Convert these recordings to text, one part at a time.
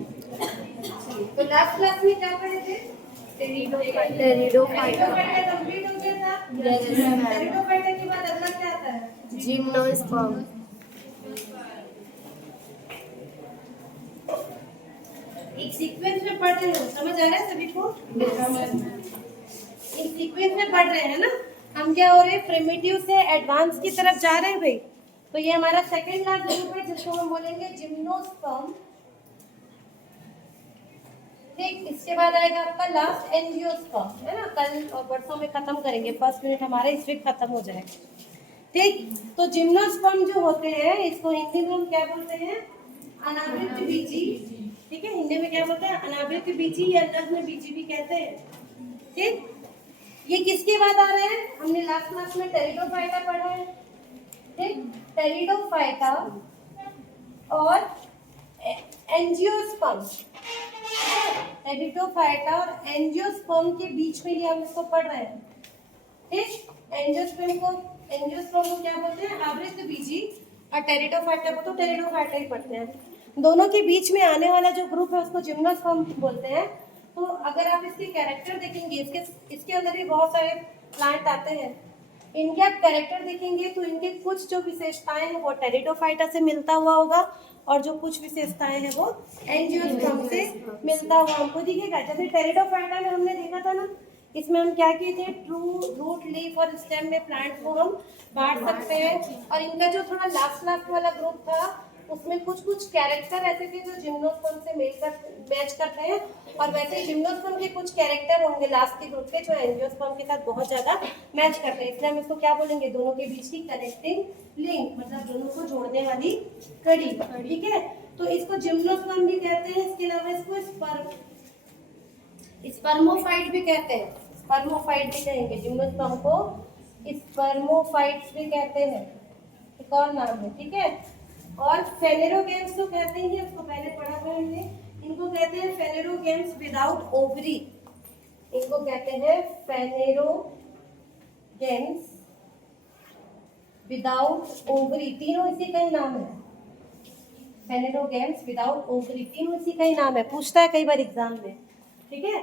तो last class में क्या पढ़े थे? टेरिडोफाइटा कंप्लीट हो गया था। टेरिडोफाइटा के बाद अगला क्या आता है? जिम्नोस्पर्म। एक सीक्वेंस में पढ़ रहे हो, समझ आ रहा है सभी को? एक सीक्वेंस में पढ़ रहे हैं ना हम। क्या हो रहे हैं? प्रिमिटिव से एडवांस की तरफ जा रहे हैं भाई। तो ये हमारा सेकंड क्लास ग्रुप है जिसको हम बोलेंगे जिम्नोस्पर्म। ठीक, इसके बाद आएगा आपका लास्ट एंजियोस्पर्म, है ना। कल और परसों में खत्म करेंगे, फर्स्ट यूनिट हमारा इस वीक खत्म हो जाएगा। ठीक, तो जिम्नोस्पर्म जो होते हैं इसको हिंदी में हम क्या बोलते हैं? अनावृत बीजी। ठीक है, हिंदी में क्या बोलते हैं? अनावृत बीजी या नग्न बीजी भी कहते हैं। ठीक, ये किसके बाद आ रहे हैं? हमने लास्ट क्लास में टेरिडोफाइटा पढ़ा है। ठीक, टेरिडोफाइटा और एंजियोस्पर्म। टेरिडोफाइटा और एंजियोस्पर्म के बीच में ही हम इसको पढ़ रहे हैं। ठीक, एंजियोस्पर्म को क्या बोलते हैं? आवृत बीजी। और टेरिडोफाइटा को तो टेरिडोफाइटा ही पढ़ते हैं। दोनों के बीच में आने वाला जो ग्रुप है उसको जिम्नोस्पर्म बोलते हैं। तो अगर आप इसके कैरेक्टर देखेंगे, इसके अंदर भी बहुत सारे प्लांट आते हैं। इनके आप कैरेक्टर देखेंगे तो इनके कुछ जो विशेषताएं हैं वो टेरिडोफाइटा से मिलता हुआ होगा और जो कुछ विशेषताएं हैं वो एंजियोस्पर्म से मिलता हुआ हमको दिखेगा। जैसे टेरिडोफाइटा में हमने देखा था ना, इसमें हम क्या किए थे? ट्रू रूट, लीफ और स्टेम में प्लांट को हम बांट सकते हैं। और इनका जो थोड़ा लास्ट वाला ग्रुप था उसमें कुछ कैरेक्टर ऐसे थे जो जिम्नोस्पर्म से मैच करते हैं। और वैसे ही जिम्नोस्पर्म के कुछ कैरेक्टर होंगे लास्ट के ग्रुप के जो एंजियोस्पर्म के साथ बहुत ज्यादा मैच करते हैं। इसलिए हम इसको क्या बोलेंगे? दोनों के बीच की कनेक्टिंग लिंक, मतलब दोनों को जोड़ने वाली कड़ी। ठीक है, तो इसको जिम्नोस्पर्म भी कहते हैं। इसके अलावा इसको स्पर्मोफाइट भी कहते हैं। स्पर्मोफाइट भी कहेंगे जिम्नोस्पर्म को, स्पर्मोफाइट्स भी कहते हैं, एक और नाम है। ठीक है, और फेनेरोगेम्स तो कहते ही हैं, उसको पहले पढ़ा हुआ है हमने। इनको कहते हैं फेनेरोगेम्स विदाउट ओवरी। इनको कहते हैं फेनेरोगेम्स विदाउट ओवरी। तीनों इसी का ही नाम है। फेनेरोगेम्स विदाउट ओवरी, तीनों इसी का ही नाम है, पूछता है कई बार एग्जाम में। ठीक है,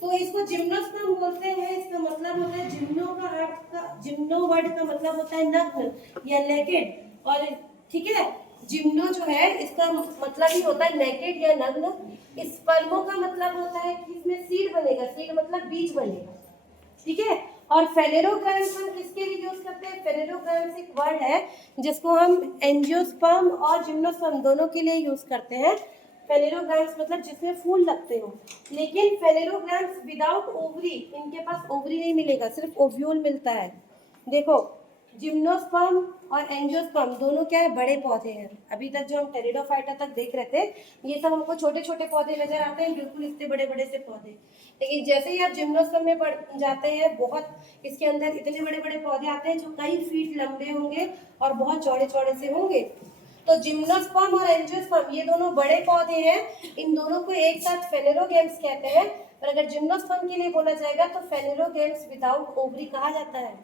तो इसको जिम्नोस्पर्म बोलते हैं। इसका मतलब होता है जिम्नो वर्ड का मतलब होता है नग्न या नेकेड। और ठीक है, जिम्नो जो है इसका मतलब ही होता है नेकेड या नग्न। स्पर्मो का मतलब होता है कि इसमें सीड बनेगा, सीड मतलब बीज बनेगा। ठीक है, और फेनेरोग्राम्स हम किसके लिए यूज करते हैं? फेनेरोग्राम्स एक वर्ड है जिसको हम एंजियोस्पर्म और जिम्नोस्पर्म दोनों के लिए यूज करते हैं। फेनेरोग्राम्स मतलब जिसमें फूल लगते हो। लेकिन फेनेरोग्राम्स विदाउट ओवरी, इनके पास ओवरी नहीं मिलेगा, सिर्फ ओव्यूल मिलता है। देखो, जिम्नोस्पर्म और एंजियोस्पर्म दोनों क्या है? बड़े पौधे हैं। अभी तक जो हम टेरिडोफाइटा तक देख रहे थे ये सब हमको छोटे छोटे पौधे नजर आते हैं, बिल्कुल इतने बड़े बड़े से पौधे। लेकिन जैसे ही आप जिम्नोस्पर्म में बढ़ जाते हैं, बहुत इसके अंदर इतने बड़े बड़े पौधे आते हैं जो कई फीट लंबे होंगे और बहुत चौड़े चौड़े से होंगे। तो जिम्नोस्पर्म और एंजियोस्पर्म ये दोनों बड़े पौधे हैं। इन दोनों को एक साथ फेनेरोगेम्स कहते हैं। और अगर जिम्नोस्पर्म के लिए बोला जाएगा तो फेनेरोगेम्स विदाउट ओवरी कहा जाता है।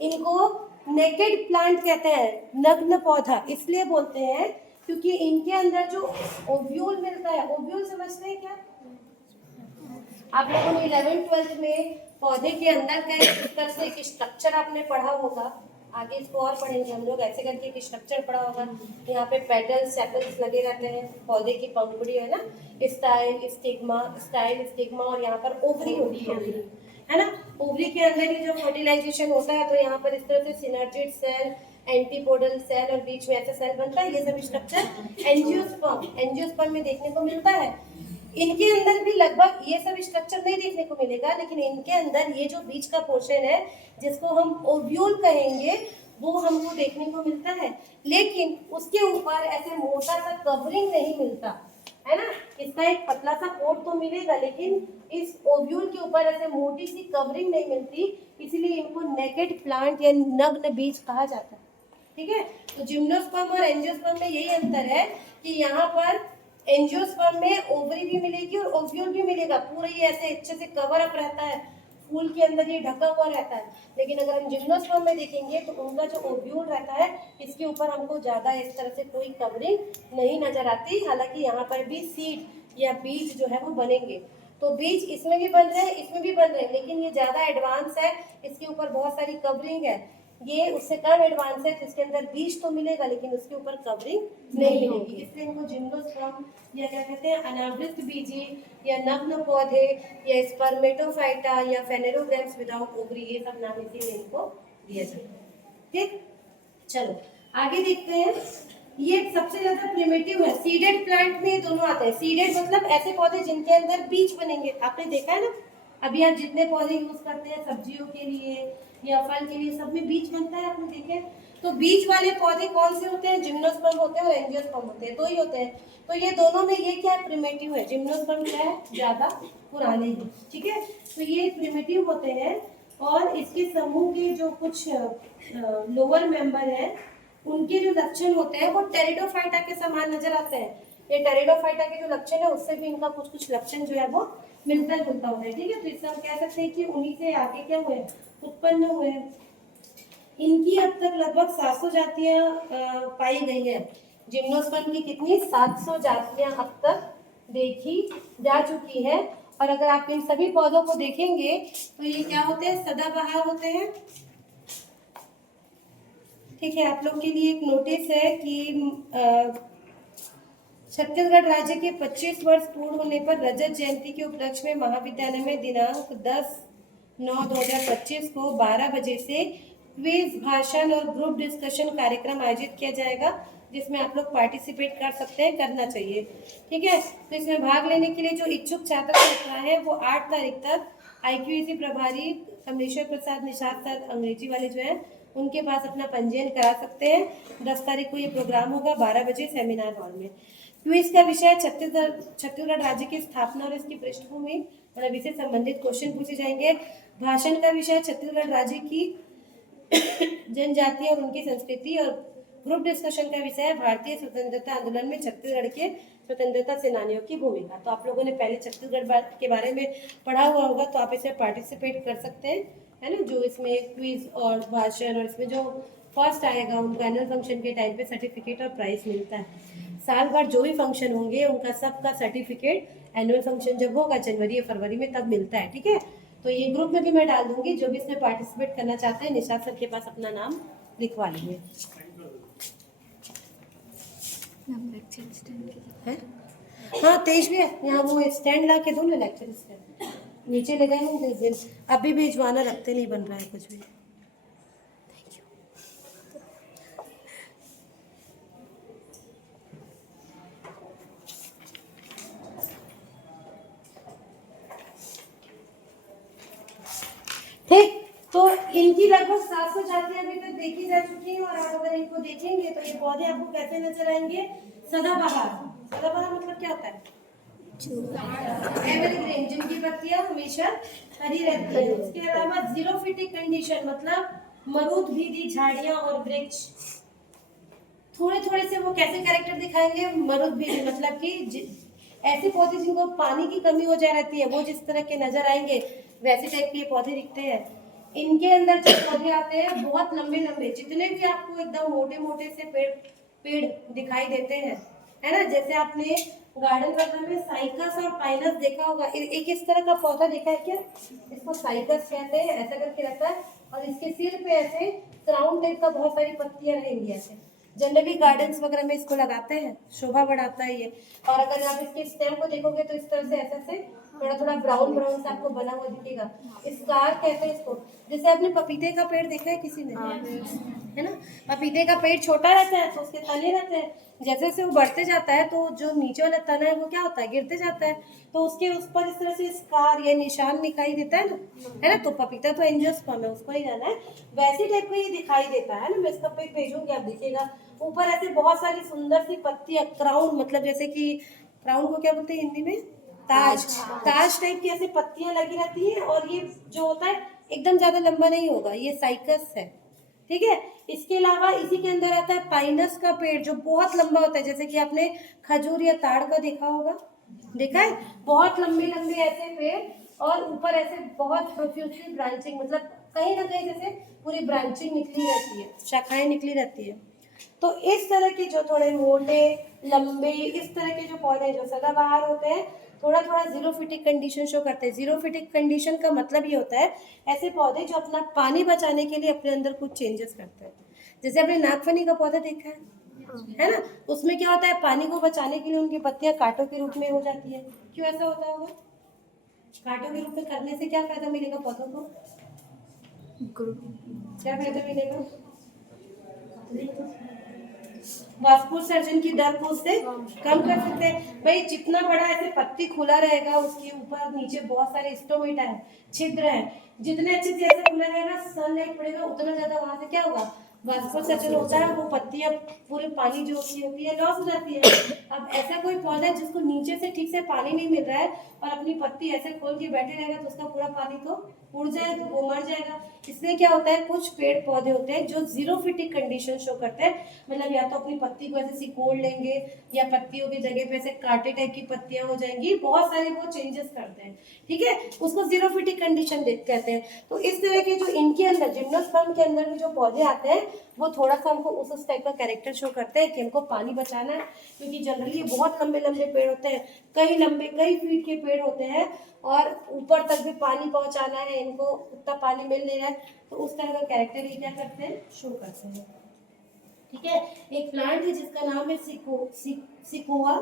इनको नेकेड प्लांट कहते हैं, नग्न पौधा इसलिए बोलते हैं क्योंकि इनके अंदर जो ओव्यूल मिलता है, ओव्यूल समझते हैं क्या आप लोगों ने? 11th-12th में पौधे के अंदर का इस तरह से एक स्ट्रक्चर आपने पढ़ा होगा। आगे इसको और पढ़ेंगे हम लोग। ऐसे करके एक स्ट्रक्चर पढ़ा होगा, यहाँ पे पेटल्स सेपल्स लगे रहते हैं, पौधे की पंखुड़ी है ना, स्टाइल स्टिग्मा और यहाँ पर ओवरी होती है ना। ओवरी के अंदर ही जो फर्टिलाइजेशन होता है तो यहाँ पर इस तरह से सिनर्जिड सेल, एंटीपोडल सेल और बीच में ऐसा सेल बनता है। ये सब स्ट्रक्चर एंजियोस्पर्म में देखने को मिलता है। इनके अंदर भी लगभग ये सब स्ट्रक्चर नहीं देखने को मिलेगा, लेकिन इनके अंदर ये जो बीच का पोर्शन है जिसको हम ओव्यूल कहेंगे वो हमको देखने को मिलता है। लेकिन उसके ऊपर ऐसे मोटा सा कवरिंग नहीं मिलता है ना। इसका एक पतला सा कोट तो मिलेगा, लेकिन इस ओव्यूल के ऊपर ऐसे मोटी सी कवरिंग नहीं मिलती, इसलिए इनको नेकेड प्लांट या नग्न बीज कहा जाता है। ठीक है, तो जिम्नोस्पर्म और एंजियोस्पर्म में यही अंतर है कि यहाँ पर एंजियोस्पर्म में ओवरी भी मिलेगी और ओव्यूल भी मिलेगा। पूरा ये ऐसे अच्छे से कवर अप रहता है, फूल के अंदर ये ढका हुआ रहता है। लेकिन अगर हम जिम्नोस्पर्म में देखेंगे तो उनका जो ओव्यूल रहता है इसके ऊपर हमको ज्यादा इस तरह से कोई कवरिंग नहीं नजर आती। हालांकि यहाँ पर भी सीड या बीज जो है वो बनेंगे। तो बीज इसमें भी बन रहे हैं, इसमें भी बन रहे हैं, लेकिन ये ज़्यादा एडवांस है, इसके ऊपर बहुत सारी कवरिंग है। ये उससे कम एडवांस है, जिसके अंदर बीज तो मिलेगा लेकिन उसके ऊपर कवरिंग नहीं मिलेगी, इसलिए इनको जिम्नोस्पर्म या क्या कहते हैं अनावृत बीजी या नग्न पौधे या स्पर्मेटोफाइटा या फेनेरोग्राम्स विदाउट ओवरी, ये सब नाम इसीलिए इनको दिया जाता है। ठीक, चलो आगे देखते हैं। ये सबसे ज्यादा प्रिमिटिव है, सीडेड प्लांट में दोनों आते हैं। सीडेड मतलब ऐसे पौधे जिनके अंदर बीज बनेंगे, आपने देखा है ना, अभी आप जितने पौधे यूज करते हैं सब्जियों के लिए या फल के लिए, सब में बीज बनता है, आपने देखे। तो बीज वाले पौधे कौन से होते हैं? जिम्नोस्पर्म होते हैं और एंजियोस्पर्म होते हैं, दो ही होते हैं। तो ये दोनों में ये क्या है? प्रिमिटिव है। जिम्नोस्पर्म क्या है? ज्यादा पुराने हैं, ठीक है। तो ये प्रिमिटिव होते हैं और इसके समूह के जो कुछ लोअर मेंबर हैं उनके जो लक्षण होते हैं वो टेरिडोफाइटा के समान नजर आते हैं। ये टेरिडोफाइटा के जो लक्षण है उससे भी इनका कुछ कुछ लक्षण जो है वो मिलता जुलता होता है, ठीक है। तो इससे हम कह सकते हैं कि उन्हीं से आगे क्या हुए, उत्पन्न हुए हैं। इनकी अब तक लगभग 700 जातियां पाई गई है। जिम्नोस्पर्म की कितनी? 700 जातियां अब तक देखी जा चुकी है। और अगर आप इन सभी पौधों को देखेंगे तो ये क्या होते हैं? सदाबहार होते हैं, ठीक है। आप लोग के लिए एक नोटिस है कि छत्तीसगढ़ राज्य के 25 वर्ष पूर्ण होने पर रजत जयंती के उपलक्ष्य में महाविद्यालय में दिनांक 10/9/2025 को 12 बजे से क्विज, भाषण और ग्रुप डिस्कशन कार्यक्रम आयोजित किया जाएगा, जिसमें आप लोग पार्टिसिपेट कर सकते हैं, करना चाहिए, ठीक है। तो इसमें भाग लेने के लिए जो इच्छुक छात्र छात्रा है वो 8 तारीख तक IQAC प्रभारी कमलेश्वर प्रसाद निषाद सर अंग्रेजी वाले जो है उनके पास अपना पंजीयन करा सकते हैं। 10 तारीख को ये प्रोग्राम होगा 12 बजे सेमिनार हॉल में। क्विज का विषय छत्तीसगढ़ राज्य की स्थापना और इसकी पृष्ठभूमि मतलब इससे संबंधित क्वेश्चन पूछे जाएंगे। भाषण का विषय छत्तीसगढ़ राज्य की जनजाति और उनकी संस्कृति और ग्रुप डिस्कशन का विषय है भारतीय स्वतंत्रता आंदोलन में छत्तीसगढ़ के स्वतंत्रता सेनानियों की भूमिका। तो आप लोगों ने पहले छत्तीसगढ़ के बारे में पढ़ा हुआ होगा, तो आप इसमें पार्टिसिपेट कर सकते हैं, है ना। जो इसमें क्विज और भाषण और इसमें जो फर्स्ट आएगा उनको एनुअल फंक्शन के टाइम पे सर्टिफिकेट और प्राइज मिलता है। साल भर जो भी फंक्शन होंगे उनका सबका सर्टिफिकेट एनुअल फंक्शन जब होगा जनवरी या फरवरी में तब मिलता है, ठीक है। तो ये ग्रुप में भी मैं डाल दूंगी, जो भी इसमें पार्टिसिपेट करना चाहते हैं निशाद सर के पास अपना नाम लिखवा लेंगे। हाँ तेज भी है, यहाँ वो स्टैंड ला के दो ना, लेक्चर स्टैंड नीचे ले गए हैं, अभी भिजवाना, रखते नहीं बन रहा है कुछ भी। ठीक, तो इनकी लगभग 700 जातियां अभी तक देखी जा चुकी हैं और आप अगर इनको देखेंगे तो ये पौधे आपको कैसे नजर आएंगे? सदाबहार। सदाबहार मतलब क्या होता है? एवरग्रीन, जिनकी पत्तियां हमेशा हरी रहती है। उसके अलावा जीरोफिटिक कंडीशन मतलब मरुदभेदी झाड़ियां और वृक्ष। थोड़े थोड़े से वो कैसे कैरेक्टर दिखाएंगे? मरुदभेदी मतलब कि ऐसे पौधे जिनको पानी की कमी हो जा रहती है वो जिस तरह के नजर आएंगे वैसे टाइप के पौधे दिखते हैं। इनके अंदर जो पौधे आते हैं बहुत लंबे लंबे, जितने भी आपको एकदम मोटे मोटे से पेड़ दिखाई देते हैं, है ना। जैसे आपने गार्डन वगैरह में साइकस और पाइनस देखा होगा, एक इस तरह का पौधा देखा है क्या? इसको साइकस कहते हैं, ऐसा करके रहता है और इसके सिर पे ऐसे क्राउन टाइप का बहुत सारी पत्तियां रहेंगी ऐसे। जनरली गार्डन्स वगैरह में इसको लगाते हैं, शोभा बढ़ाता है ये। और अगर आप इसके स्टेम को देखोगे तो इस तरह से ऐसे से थोड़ा थोड़ा ब्राउन ब्राउन सा आपको बना हुआ दिखेगा। स्कार कहते हैं इसको। जैसे आपने पपीते का पेड़ देखा है किसी ने? है ना, पपीते का पेड़ छोटा रहता है तो उसके तने रहते हैं, जैसे जैसे वो बढ़ते जाता है तो जो नीचे वाला तना है वो क्या होता है? गिरते जाता है, तो उसके उस पर इस तरह से स्कार या निशान दिखाई देता है ना, है ना। तो पपीता तो एंजियोस्पर्म है, उसको ही जाना है, वैसे टाइप का ये दिखाई देता है ना। मैं इसका पेड़ भेजूंगी, आप देखिएगा। ऊपर ऐसे बहुत सारी सुंदर सी पत्तियां, क्राउन मतलब जैसे कि क्राउन को क्या बोलते हैं हिंदी में? ताज। ताज टाइप की ऐसे पत्तियां लगी रहती है और ये जो होता है एकदम ज्यादा लंबा नहीं होगा, ये साइकस है, ठीक है। इसके अलावा इसी के अंदर आता है पाइनस का पेड़ जो बहुत लंबा होता है, जैसे कि आपने खजूर या ताड़ का देखा होगा, देखा है? बहुत लंबे लंबे ऐसे पेड़ और ऊपर ऐसे बहुत प्रोफ्यूजली ब्रांचिंग, मतलब कहीं ना कहीं जैसे पूरी ब्रांचिंग निकली रहती है, शाखाएं निकली रहती है। तो इस तरह के जो थोड़े मोटे लंबे इस तरह के जो पौधे जो सदाबहार होते हैं थोड़ा थोड़ा जीरोफिटिक कंडीशन शो करते हैं। जीरोफिटिक कंडीशन का मतलब ये होता है ऐसे पौधे जो अपना पानी बचाने के लिए अपने अंदर कुछ चेंजेस करते हैं। जैसे आपने नागफनी का पौधा देखा है ना, उसमें क्या होता है पानी को बचाने के लिए उनकी पत्तियां कांटों के रूप में हो जाती है। क्यों ऐसा होता होगा? कांटों के रूप में करने से क्या फायदा मिलेगा पौधों को? क्या फायदा मिलेगा? वाष्पोत्सर्जन की दर को उससे कम कर सकते हैं। भाई जितना बड़ा ऐसे पत्ती खुला रहेगा उसके ऊपर नीचे बहुत सारे स्टोमेटा है, छिद्र है, जितने अच्छे से ऐसे खुला रहेगा सनलाइट पड़ेगा उतना ज्यादा वहां से क्या होगा वाष्पोत्सर्जन होता है, वो पत्तियां पूरे पानी जो उसकी होती है लॉस हो जाती है। अब ऐसा कोई पौधा है जिसको नीचे से ठीक से पानी नहीं मिल रहा है और अपनी पत्ती ऐसे खोल के बैठे रहेगा तो उसका पूरा पानी तो उड़ जाएगा, वो मर जाएगा। इसलिए क्या होता है कुछ पेड़ पौधे होते हैं जो जीरोफिटिक कंडीशन शो करते हैं, मतलब या तो अपनी पत्ती को ऐसे सिकोड़ लेंगे या पत्तियों की जगह पे ऐसे कांटे टाइप की पत्तियां हो जाएंगी, बहुत सारे वो चेंजेस करते हैं, ठीक है, उसको जीरोफिटिक कंडीशन कहते हैं। तो इस तरह के जो इनके अंदर जिम्नोस्पर्म के अंदर भी जो पौधे आते हैं वो थोड़ा सा हमको उस टाइप का कैरेक्टर शो करते हैं कि हमको पानी बचाना है, क्योंकि जनरली बहुत लंबे लंबे पेड़ होते हैं, कई फीट के पेड़ होते हैं और ऊपर तक भी पानी पहुंचाना है, इनको उतना पानी मिल नहीं रहा है, तो उस तरह का कैरेक्टर ये क्या करते हैं शो करते हैं, ठीक है। एक प्लांट है जिसका नाम है सिकोआ,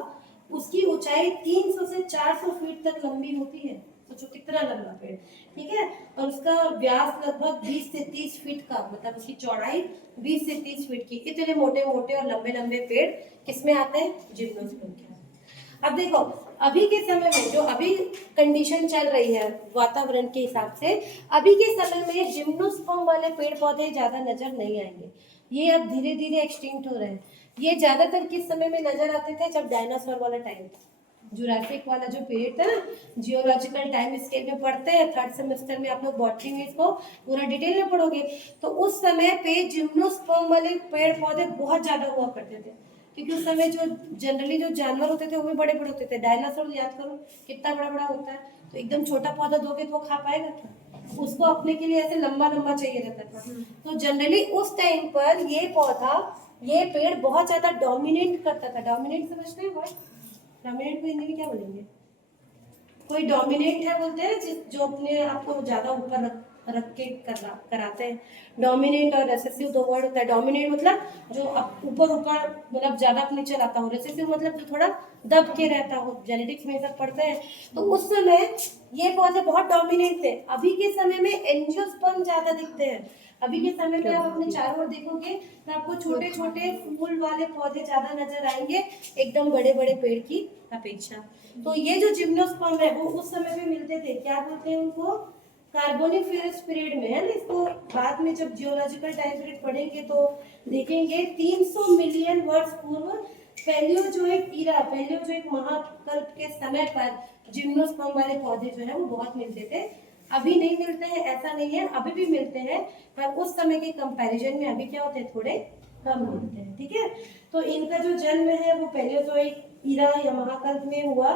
उसकी ऊंचाई 300 से 400 फीट तक लंबी होती है, सोचो कितना लंबा पेड़, ठीक है, और उसका व्यास लगभग 20 से 30 फीट का, मतलब उसकी चौड़ाई 20 से 30 फीट की। इतने मोटे मोटे और लंबे लंबे पेड़ किसमें आते हैं? जिम्नोस्पर्म के। अब देखो अभी के समय में जो अभी कंडीशन चल रही है वातावरण के हिसाब से, अभी के समय में जिम्नोस्पर्म वाले पेड़ पौधे ज्यादा नजर नहीं आएंगे, ये अब धीरे धीरे एक्सटिंक्ट हो रहे हैं। ये ज्यादातर किस समय में नजर आते थे? जब डायनासोर वाला टाइम था, जुरासिक वाला जो पीरियड था ना, जियोलॉजिकल टाइम स्केल में पढ़ते हैं, 3rd सेमेस्टर में आप लोग बॉटनी में इसको पूरा डिटेल में पढ़ोगे, तो उस समय पे जिम्नोस्पर्म वाले पेड़ पौधे बहुत ज्यादा हुआ करते थे, क्योंकि उस समय जो जनरली जो जानवर होते थे वो भी बड़े बड़े होते थे। डायनासोर याद करो कितना बड़ा बड़ा होता है, तो एकदम छोटा पौधा दोगे तो वो खा पाएगा क्या? उसको अपने के लिए ऐसे लंबा लंबा चाहिए रहता था। तो जनरली उस टाइम पर ये पौधा ये पेड़ बहुत ज्यादा डोमिनेट करता था। डोमिनेट समझते हैं भाई? डोमिनेट को हिंदी में क्या बोलेंगे? कोई डोमिनेट है बोलते हैं जो अपने आप को ज्यादा ऊपर रख के कराते हैं। डोमिनेंट और रेसेसिव दो वर्ड होता है। डोमिनेट मतलब जो ऊपर ऊपर मतलब ज्यादा अपने चलाता हो, रेसेसिव मतलब जो थोड़ा दब के रहता हो, जेनेटिक्स में सब पढ़ते हैं। तो उस समय ये पौधे बहुत डोमिनेंट थे। अभी के समय में एंजियोस्पर्म ज्यादा दिखते हैं। अभी के समय में आप अपने चारों ओर देखोगे तो आपको छोटे छोटे फूल वाले पौधे ज्यादा नजर आएंगे एकदम बड़े बड़े पेड़ की अपेक्षा। तो ये जो जिम्नोस्पर्म है वो उस समय पे मिलते थे, क्या बोलते हैं उनको? कार्बोनिफेरस पीरियड में, है ना। इसको बाद में जब जियोलॉजिकल टाइम पीरियड पढ़ेंगे तो देखेंगे 300 मिलियन वर्ष पूर्व पैलियोजोइक ईरा, पैलियोजोइक महाकल्प के समय पर जिम्नोस्पर्म वाले पौधे जो है वो बहुत मिलते थे। अभी नहीं मिलते हैं ऐसा नहीं है, अभी भी मिलते हैं, पर उस समय के कंपैरिजन में अभी क्या होते हैं, थोड़े कम मिलते हैं, ठीक है। तो इनका जो जन्म है वो पैलियोजोइक ईरा या महाकल्प में हुआ।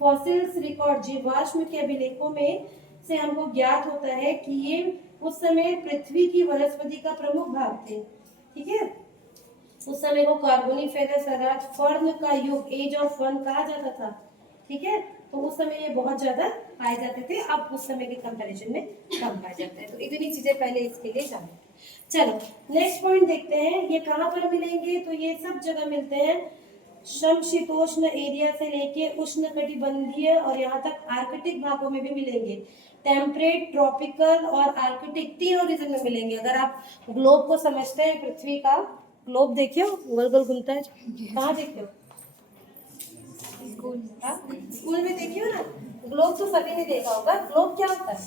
फॉसिल्स रिकॉर्ड जीवाश्म के अभिलेखों में से हमको ज्ञात होता है कि ये उस समय पृथ्वी की वनस्पति का प्रमुख भाग थे, ठीक है। उस समय को कार्बोनिफेरस अर्थात फर्न का युग, एज ऑफ फर्न कहा जाता था, ठीक है। तो उस समय ये बहुत ज्यादा पाए जाते थे, अब उस समय के कंपैरिजन में कम पाए जाते हैं। तो इतनी चीजें पहले इसके लिए जाने। चलो नेक्स्ट पॉइंट देखते हैं, ये कहाँ पर मिलेंगे? तो ये सब जगह मिलते हैं, समशीतोष्ण एरिया से लेके उष्ण कटिबंधीय और यहाँ तक आर्कटिक भागों में भी मिलेंगे। टेम्परेट, ट्रॉपिकल और आर्कटिक तीनों रीजन में मिलेंगे। अगर आप ग्लोब को समझते हैं, पृथ्वी का ग्लोब देखियो गोल गोल घूमता है, कहाँ देखते हो? स्कूल में देखियो ना, ग्लोब तो सभी ने देखा होगा। ग्लोब क्या होता है?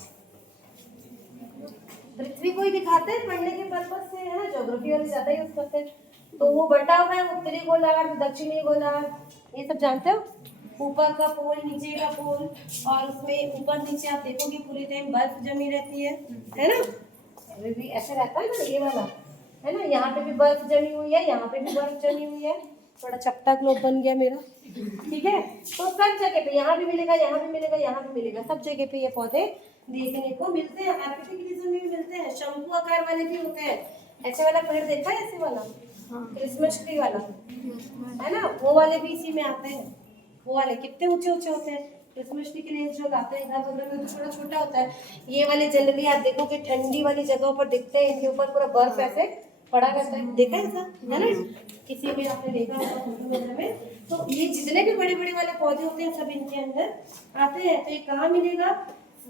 पृथ्वी को ही दिखाते हैं पढ़ने के पर्पज से, है ना, ज्योग्राफी वाले ज्यादा यूज करते हैं। तो वो बटा हुआ है उत्तरी गोलार्ध, दक्षिणी गोलार्ध, ये सब जानते हो। ऊपर का पोल, नीचे का पोल, और उसमें ऊपर नीचे आप देखोगे पूरे टाइम बर्फ जमी रहती है ना। अभी भी ऐसे रहता है ना, ये वाला है ना, यहाँ पे भी बर्फ जमी हुई है, यहाँ पे भी बर्फ जमी हुई है। थोड़ा चपटा ग्लोब बन गया मेरा, ठीक है। तो सब जगह पे यहाँ भी मिलेगा, यहाँ भी मिलेगा, यहाँ भी मिलेगा, सब जगह पे ये पौधे देखने को मिलते हैं। आर्कटिक रीजन में भी मिलते हैं, शंकु आकार वाले भी होते हैं। ऐसे वाला पेड़ देखा है? ऐसे वाला क्रिसमस ट्री वाला है ना, वो वाले भी इसी में आते हैं। वो वाले कितने ऊंचे ऊंचे होते हैं, क्रिसमस ट्री के लिए जो लाते हैं इधर उधर में तो थोड़ा छोटा होता है। ये वाले जनरली आप देखोगे ठंडी वाली जगहों पर दिखते हैं, इनके ऊपर पूरा बर्फ ऐसे पड़ा रहता है, देखा है ऐसा, है ना, किसी भी आपने देखा होगा फोटो वगैरह में। तो ये जितने भी बड़े बड़े वाले पौधे होते हैं सब इनके अंदर आते हैं। तो ये कहाँ मिलेगा,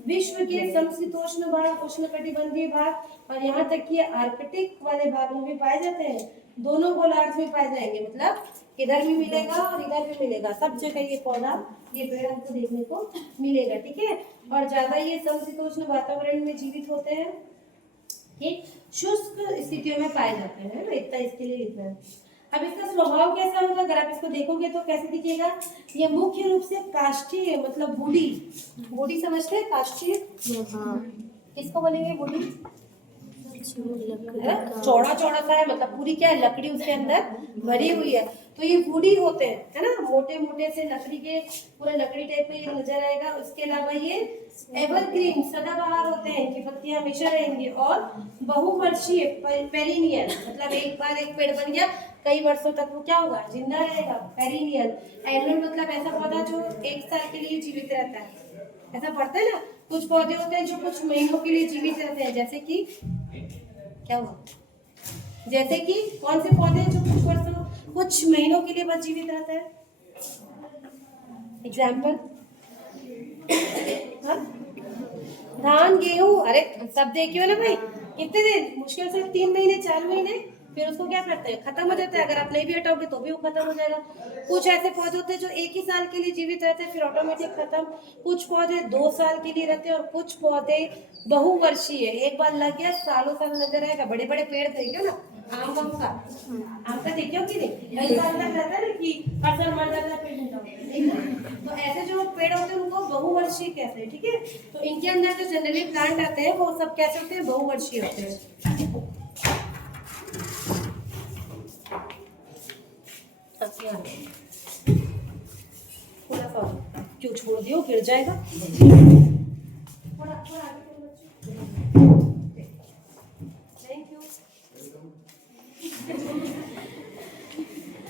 विश्व के समशीतोष्ण भाग, उष्णकटिबंधीय भाग और यहाँ तक कि आर्कटिक वाले भाग में भी पाए जाते हैं। दोनों गोलार्ध में पाए जाएंगे, मतलब इधर भी मिलेगा और इधर भी मिलेगा, सब जगह ये पौधा, ये पेड़ आपको देखने को मिलेगा, ठीक है। और ज्यादा ये समशीतोष्ण वातावरण में जीवित होते हैं, ठीक, शुष्क स्थितियों में पाए जाते हैं, ना, इतना इसके लिए लिखना है। अब इसका स्वभाव कैसा होगा, अगर आप इसको देखोगे तो कैसे दिखेगा, ये मुख्य रूप से काष्ठीय, मतलब बूढ़ी, बूढ़ी समझते हैं, काष्ठीय किसको बोलेंगे, बूढ़ी, चौड़ा चौड़ा सा है, मतलब पूरी क्या है, लकड़ी उसके अंदर भरी हुई है, तो ये वुडी होते हैं, है ना, मोटे मोटे से लकड़ी के, पूरे लकड़ी टाइप में ये नजर आएगा। उसके अलावा ये एवरग्रीन, सदाबहार होते हैं, इनकी पत्तियां हमेशा रहेंगी। और बहुवर्षीय, पेरिनियल, मतलब एक बार एक पेड़ बन गया कई वर्षों तक वो क्या होगा, जिंदा रहेगा, पेरिनियल। एनुअल मतलब ऐसा पौधा जो एक साल के लिए जीवित रहता है, ऐसा पढ़ते हैं ना। कुछ पौधे होते हैं जो कुछ महीनों के लिए जीवित रहते हैं, जैसे कि क्या हुआ, जैसे कि कौन से पौधे जो कुछ वर्षों, कुछ महीनों के लिए बस जीवित रहता है, एग्जाम्पल, धान, गेहूं, अरे सब देखियो ना भाई, कितने दिन, मुश्किल से 3 महीने 4 महीने, फिर उसको क्या करते हैं, खत्म हो जाता है। अगर आप नहीं भी हटाओगे तो भी वो खत्म हो जाएगा। कुछ ऐसे पौधे होते हैं जो 1 ही साल के लिए जीवित रहते हैं, फिर ऑटोमेटिक खत्म। कुछ पौधे 2 साल के लिए रहते हैं और कुछ पौधे बहुवर्षीय, एक बार लग गया सालों साल नजर आएगा। बड़े बड़े पेड़ देखियो ना, आम का देखियो कि नहीं, कई साल तक रहता है ना, कि हर साल मर जाता है पेड़ नहीं। तो ऐसे जो पेड़ होते हैं उनको बहुवर्षीय कहते हैं, ठीक है। तो इनके अंदर जो जनरली प्लांट आते हैं वो सब कैसे होते हैं, बहुवर्षीय होते हैं। थोड़ा सा क्यों छोड़ दियो, गिर जाएगा। Thank you.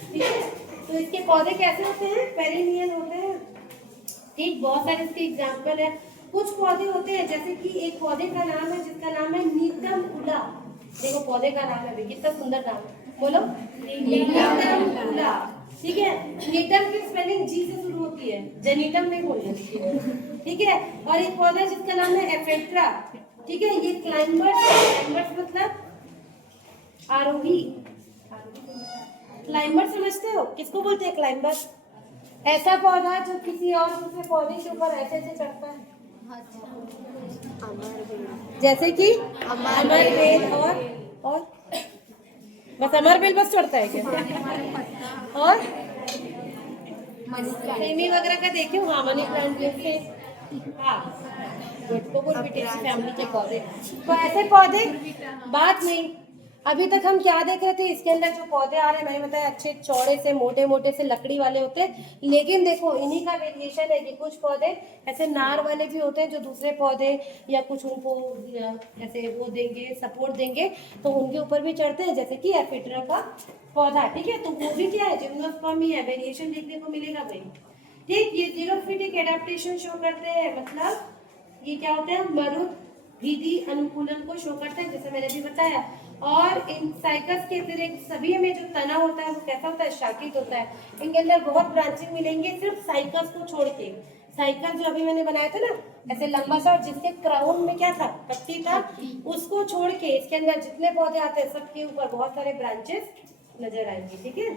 ठीक है, तो इसके पौधे कैसे होते हैं, पेरिनियल होते हैं, ठीक। बहुत सारे इसके एग्जाम्पल है। कुछ पौधे होते हैं, जैसे कि एक पौधे का नाम है जिसका नाम है नीतम उला। देखो पौधे का नाम है, कितना सुंदर नाम है, बोलो, नीतम उला, ठीक है। नीतम की स्पेलिंग जी से शुरू होती है, जेनिटम नहीं बोलना, ठीक है। और एक पौधा जिसका नाम है एफेट्रा, ठीक है। ये क्लाइंबर्स मतलब आरोही, क्लाइंबर समझते हो, किसको बोलते हैं क्लाइंबर, ऐसा पौधा जो किसी और दूसरे पौधे के ऊपर ऐसे ऐसे चढ़ता है, जैसे कि अमरबेल, और बस अमरबेल बस चढ़ता है क्या, और मनी वगैरह का देखियो, हाँ मनी प्लांट जैसे, हाँ फैमिली के पौधे, तो ऐसे पौधे। बात नहीं, अभी तक हम क्या देख रहे थे, इसके अंदर जो पौधे आ रहे हैं मैंने बताया अच्छे चौड़े से मोटे मोटे से लकड़ी वाले होते हैं, लेकिन देखो इन्हीं का वेरिएशन है कि कुछ पौधे ऐसे नार वाले भी होते हैं जो दूसरे पौधे या कुछ उनको ऐसे वो देंगे, सपोर्ट देंगे, तो उनके ऊपर भी चढ़ते हैं, जैसे कि एफिड्रा का पौधा, ठीक है। तो वो भी क्या है, जिम्नोस्पर्म ही है, वेरिएशन देखने को मिलेगा भाई, ठीक। ये जीरोफिटिक एडेप्टेशन शो करते हैं, मतलब ये क्या होता है, मरुद्भिदी अनुकूलन को शो करते हैं, जैसे मैंने भी बताया। और इन साइकस के अतिरिक्त सभी में जो तना होता है वो कैसा होता है, शाखित होता है। इनके अंदर बहुत ब्रांचिंग मिलेंगे, सिर्फ साइकस को छोड़ के। साइकस जो अभी मैंने बनाया था ना, ऐसे लंबा सा, और जिसके क्राउन में क्या था, पत्ती था, उसको छोड़ के इसके अंदर जितने पौधे आते हैं सबके ऊपर बहुत सारे ब्रांचेस नजर आएंगे, ठीक है।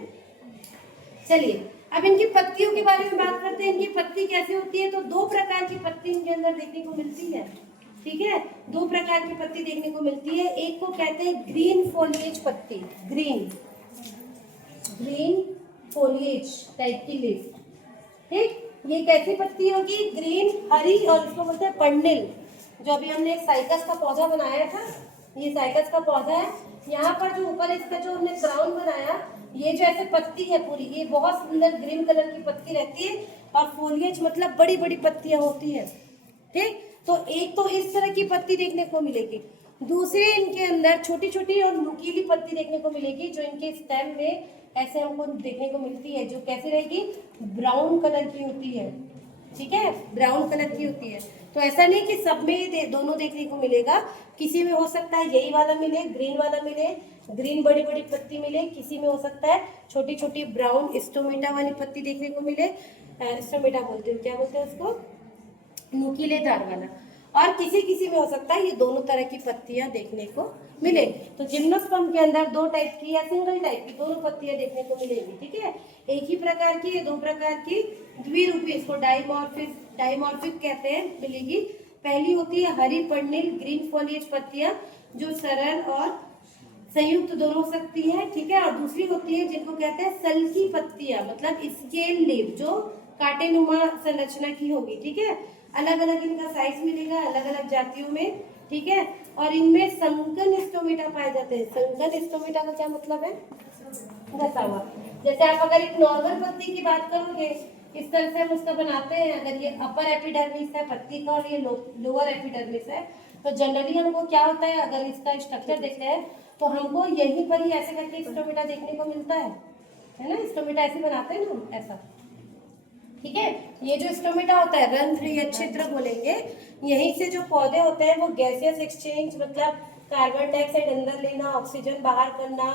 चलिए अब इनकी पत्तियों के बारे में बात करते हैं, इनकी पत्ती कैसे होती है। तो 2 प्रकार की पत्ती इनके अंदर देखने को मिलती है, ठीक है। 2 प्रकार की पत्ती देखने को मिलती है। एक को कहते हैं ग्रीन फोलिएज पत्ती, ग्रीन फोलिएज टाइप की लीफ, ठीक। ये कैसी पत्ती होगी, ग्रीन, हरी, और इसको बोलते हैं पंडिल। जो अभी हमने एक साइकस का पौधा बनाया था, ये साइकस का पौधा है। यहाँ पर जो ऊपर इसका जो हमने क्राउन बनाया, ये जो ऐसे पत्ती है पूरी, ये बहुत सुंदर ग्रीन कलर की पत्ती रहती है, और फोलिएज मतलब बड़ी बड़ी पत्तियां होती है, ठीक। तो एक तो इस तरह की पत्ती देखने को मिलेगी, दूसरे इनके अंदर छोटी छोटी और नुकीली पत्ती देखने को मिलेगी, जो इनके स्टेम में ऐसे हमको देखने को मिलती है, जो कैसी रहेगी, ब्राउन कलर की होती है। ठीक है, ब्राउन कलर की होती है। तो ऐसा नहीं कि सब में दोनों देखने को मिलेगा, किसी में हो सकता है यही वाला मिले, ग्रीन वाला मिले, ग्रीन बड़ी बड़ी पत्ती मिले, किसी में हो सकता है छोटी छोटी ब्राउन स्टोमेटा वाली पत्ती देखने को मिले, स्टोमेटा बोलते हो, क्या बोलते हैं उसको, नुकीलेदार वाला, और किसी किसी में हो सकता है ये दोनों तरह की पत्तियां देखने को मिले। तो जिम्नोस्पर्म के अंदर दो टाइप की या सिंगल टाइप की दोनों पत्तियां देखने को मिलेगी। ठीक है, एक ही प्रकार की या दो प्रकार की द्विरूपी, इसको डाइमॉर्फिक कहते हैं, मिलेगी। पहली होती है हरी पर्णिल ग्रीन फॉलिएज पत्तियां, जो सरल और संयुक्त दोनों हो सकती है। ठीक है, और दूसरी होती है जिनको कहते हैं सल्की पत्तियां, मतलब स्केल लीव, जो कांटेनुमा संरचना की होगी। ठीक है, अलग अलग इनका साइज मिलेगा, अलग अलग जातियों में। ठीक है, और इनमें संकन स्टोमेटा पाए जाते हैं। संकन स्टोमेटा का क्या मतलब है, घसा हुआ। जैसे आप अगर एक नॉर्मल पत्ती की बात करोगे, इस तरह से हम उसका बनाते हैं, अगर ये अपर एपिडर्मिस है पत्ती का और ये लोअर एपिडर्मिस है, तो जनरली हमको क्या होता है, अगर इसका स्ट्रक्चर देखते हैं तो हमको यहीं पर ही ऐसे करके स्टोमेटा देखने को मिलता है ना, स्टोमेटा ऐसे बनाते हैं ना, ऐसा। ठीक है, ये जो स्टोमेटा होता है, रंध्र या छिद्र बोलेंगे, यहीं से जो पौधे होते हैं वो गैसियस एक्सचेंज, मतलब कार्बन डाइऑक्साइड अंदर लेना, ऑक्सीजन बाहर करना,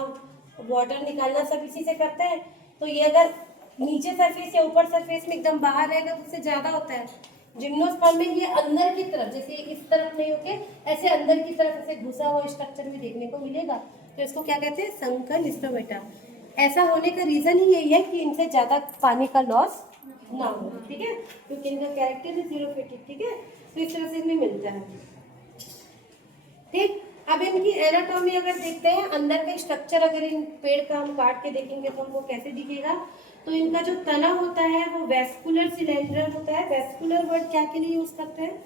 वाटर निकालना, सब इसी से करते हैं। तो ये अगर नीचे सरफेस या ऊपर सरफेस में एकदम बाहर रहेगा तो उससे ज्यादा होता है। जिम्नोस्पर्म में ये अंदर की तरफ, जैसे इस तरफ नहीं होके ऐसे अंदर की तरफ ऐसे घुसा हुआ स्ट्रक्चर में देखने को मिलेगा, तो इसको क्या कहते हैं, संकन स्टोमेटा। ऐसा होने का रीजन ही यही है कि इनसे ज्यादा पानी का लॉस ना हो। ठीक है, क्योंकि इनका कैरेक्टर है जीरोफिटिक। ठीक है, तो इस तरह से इनमें मिलता है। ठीक, अब इनकी एनाटॉमी अगर देखते हैं, अंदर का स्ट्रक्चर अगर इन पेड़ का हम काट के देखेंगे तो हमको कैसे दिखेगा, तो इनका जो तना होता है वो वेस्कुलर सिलेंडर होता है। वेस्कुलर वर्ड क्या के लिए यूज करते हैं,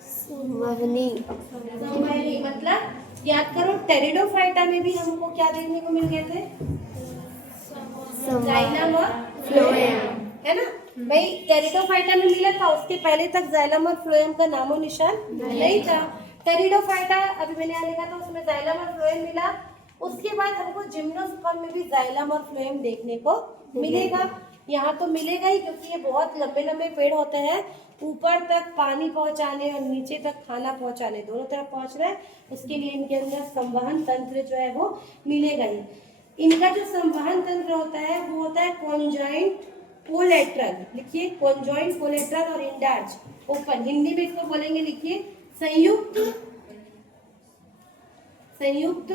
संवहनी। संवहनी, मतलब याद करो टेरिडोफाइटा में भी हमको क्या देखने को मिल गए थे, जाइलम और फ्लोएम, है ना भाई। टेरिडोफाइटा में मिला था, उसके पहले तक जाइलम और फ्लोएम का नामो निशान नहीं था। टेरिडोफाइटा अभी मैंने यहाँ लिखा था, उसमें जाइलम और फ्लोएम मिला। उसके बाद हमको जिम्नोस्पर्म में भी जाइलम और फ्लोएम देखने को मिलेगा। यहाँ तो मिलेगा ही, क्योंकि ये बहुत लंबे लंबे पेड़ होते हैं, ऊपर तक पानी पहुंचाने और नीचे तक खाना पहुंचाने, दोनों तरफ पहुंच रहा है, उसके लिए इनके अंदर संवहन तंत्र जो है वो मिलेगा ही। इनका जो संवहन तंत्र होता है वो होता है कॉन्जॉइंट कोलेट्रल, लिखिए कॉन्जॉइंट कोलेट्रल और इंडार्च ओपन, हिंदी में इसको बोलेंगे, लिखिए संयुक्त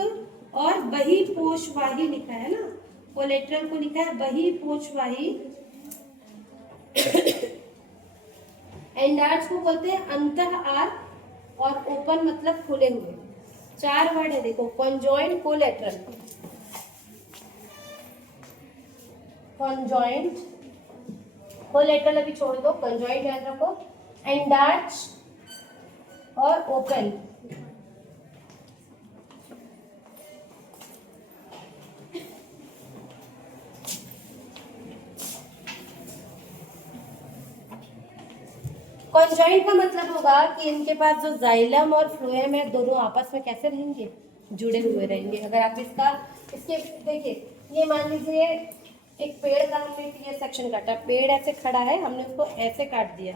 और बहिपोषवाही लिखा है ना, कोलेट्रल को लिखा है बहिपोषवाही, एंडार्च को बोलते हैं अंतः आर, और ओपन मतलब खुले हुए। चार वर्ड है देखो, कॉन्जॉइंट कोलेट्रल, कॉन्जॉइंट कोलेट्रल अभी छोड़ दो, कॉन्जॉइंट याद रखो, एंडार्च और ओपन। कॉन्जॉइंट का मतलब होगा कि इनके पास जो जाइलम और फ्लोएम है, दोनों आपस में कैसे रहेंगे, जुड़े हुए रहेंगे। अगर आप इसके देखिए, ये मान लीजिए एक पेड़ का हमने ये सेक्शन काटा, पेड़ ऐसे खड़ा है, हमने उसको ऐसे काट दिया,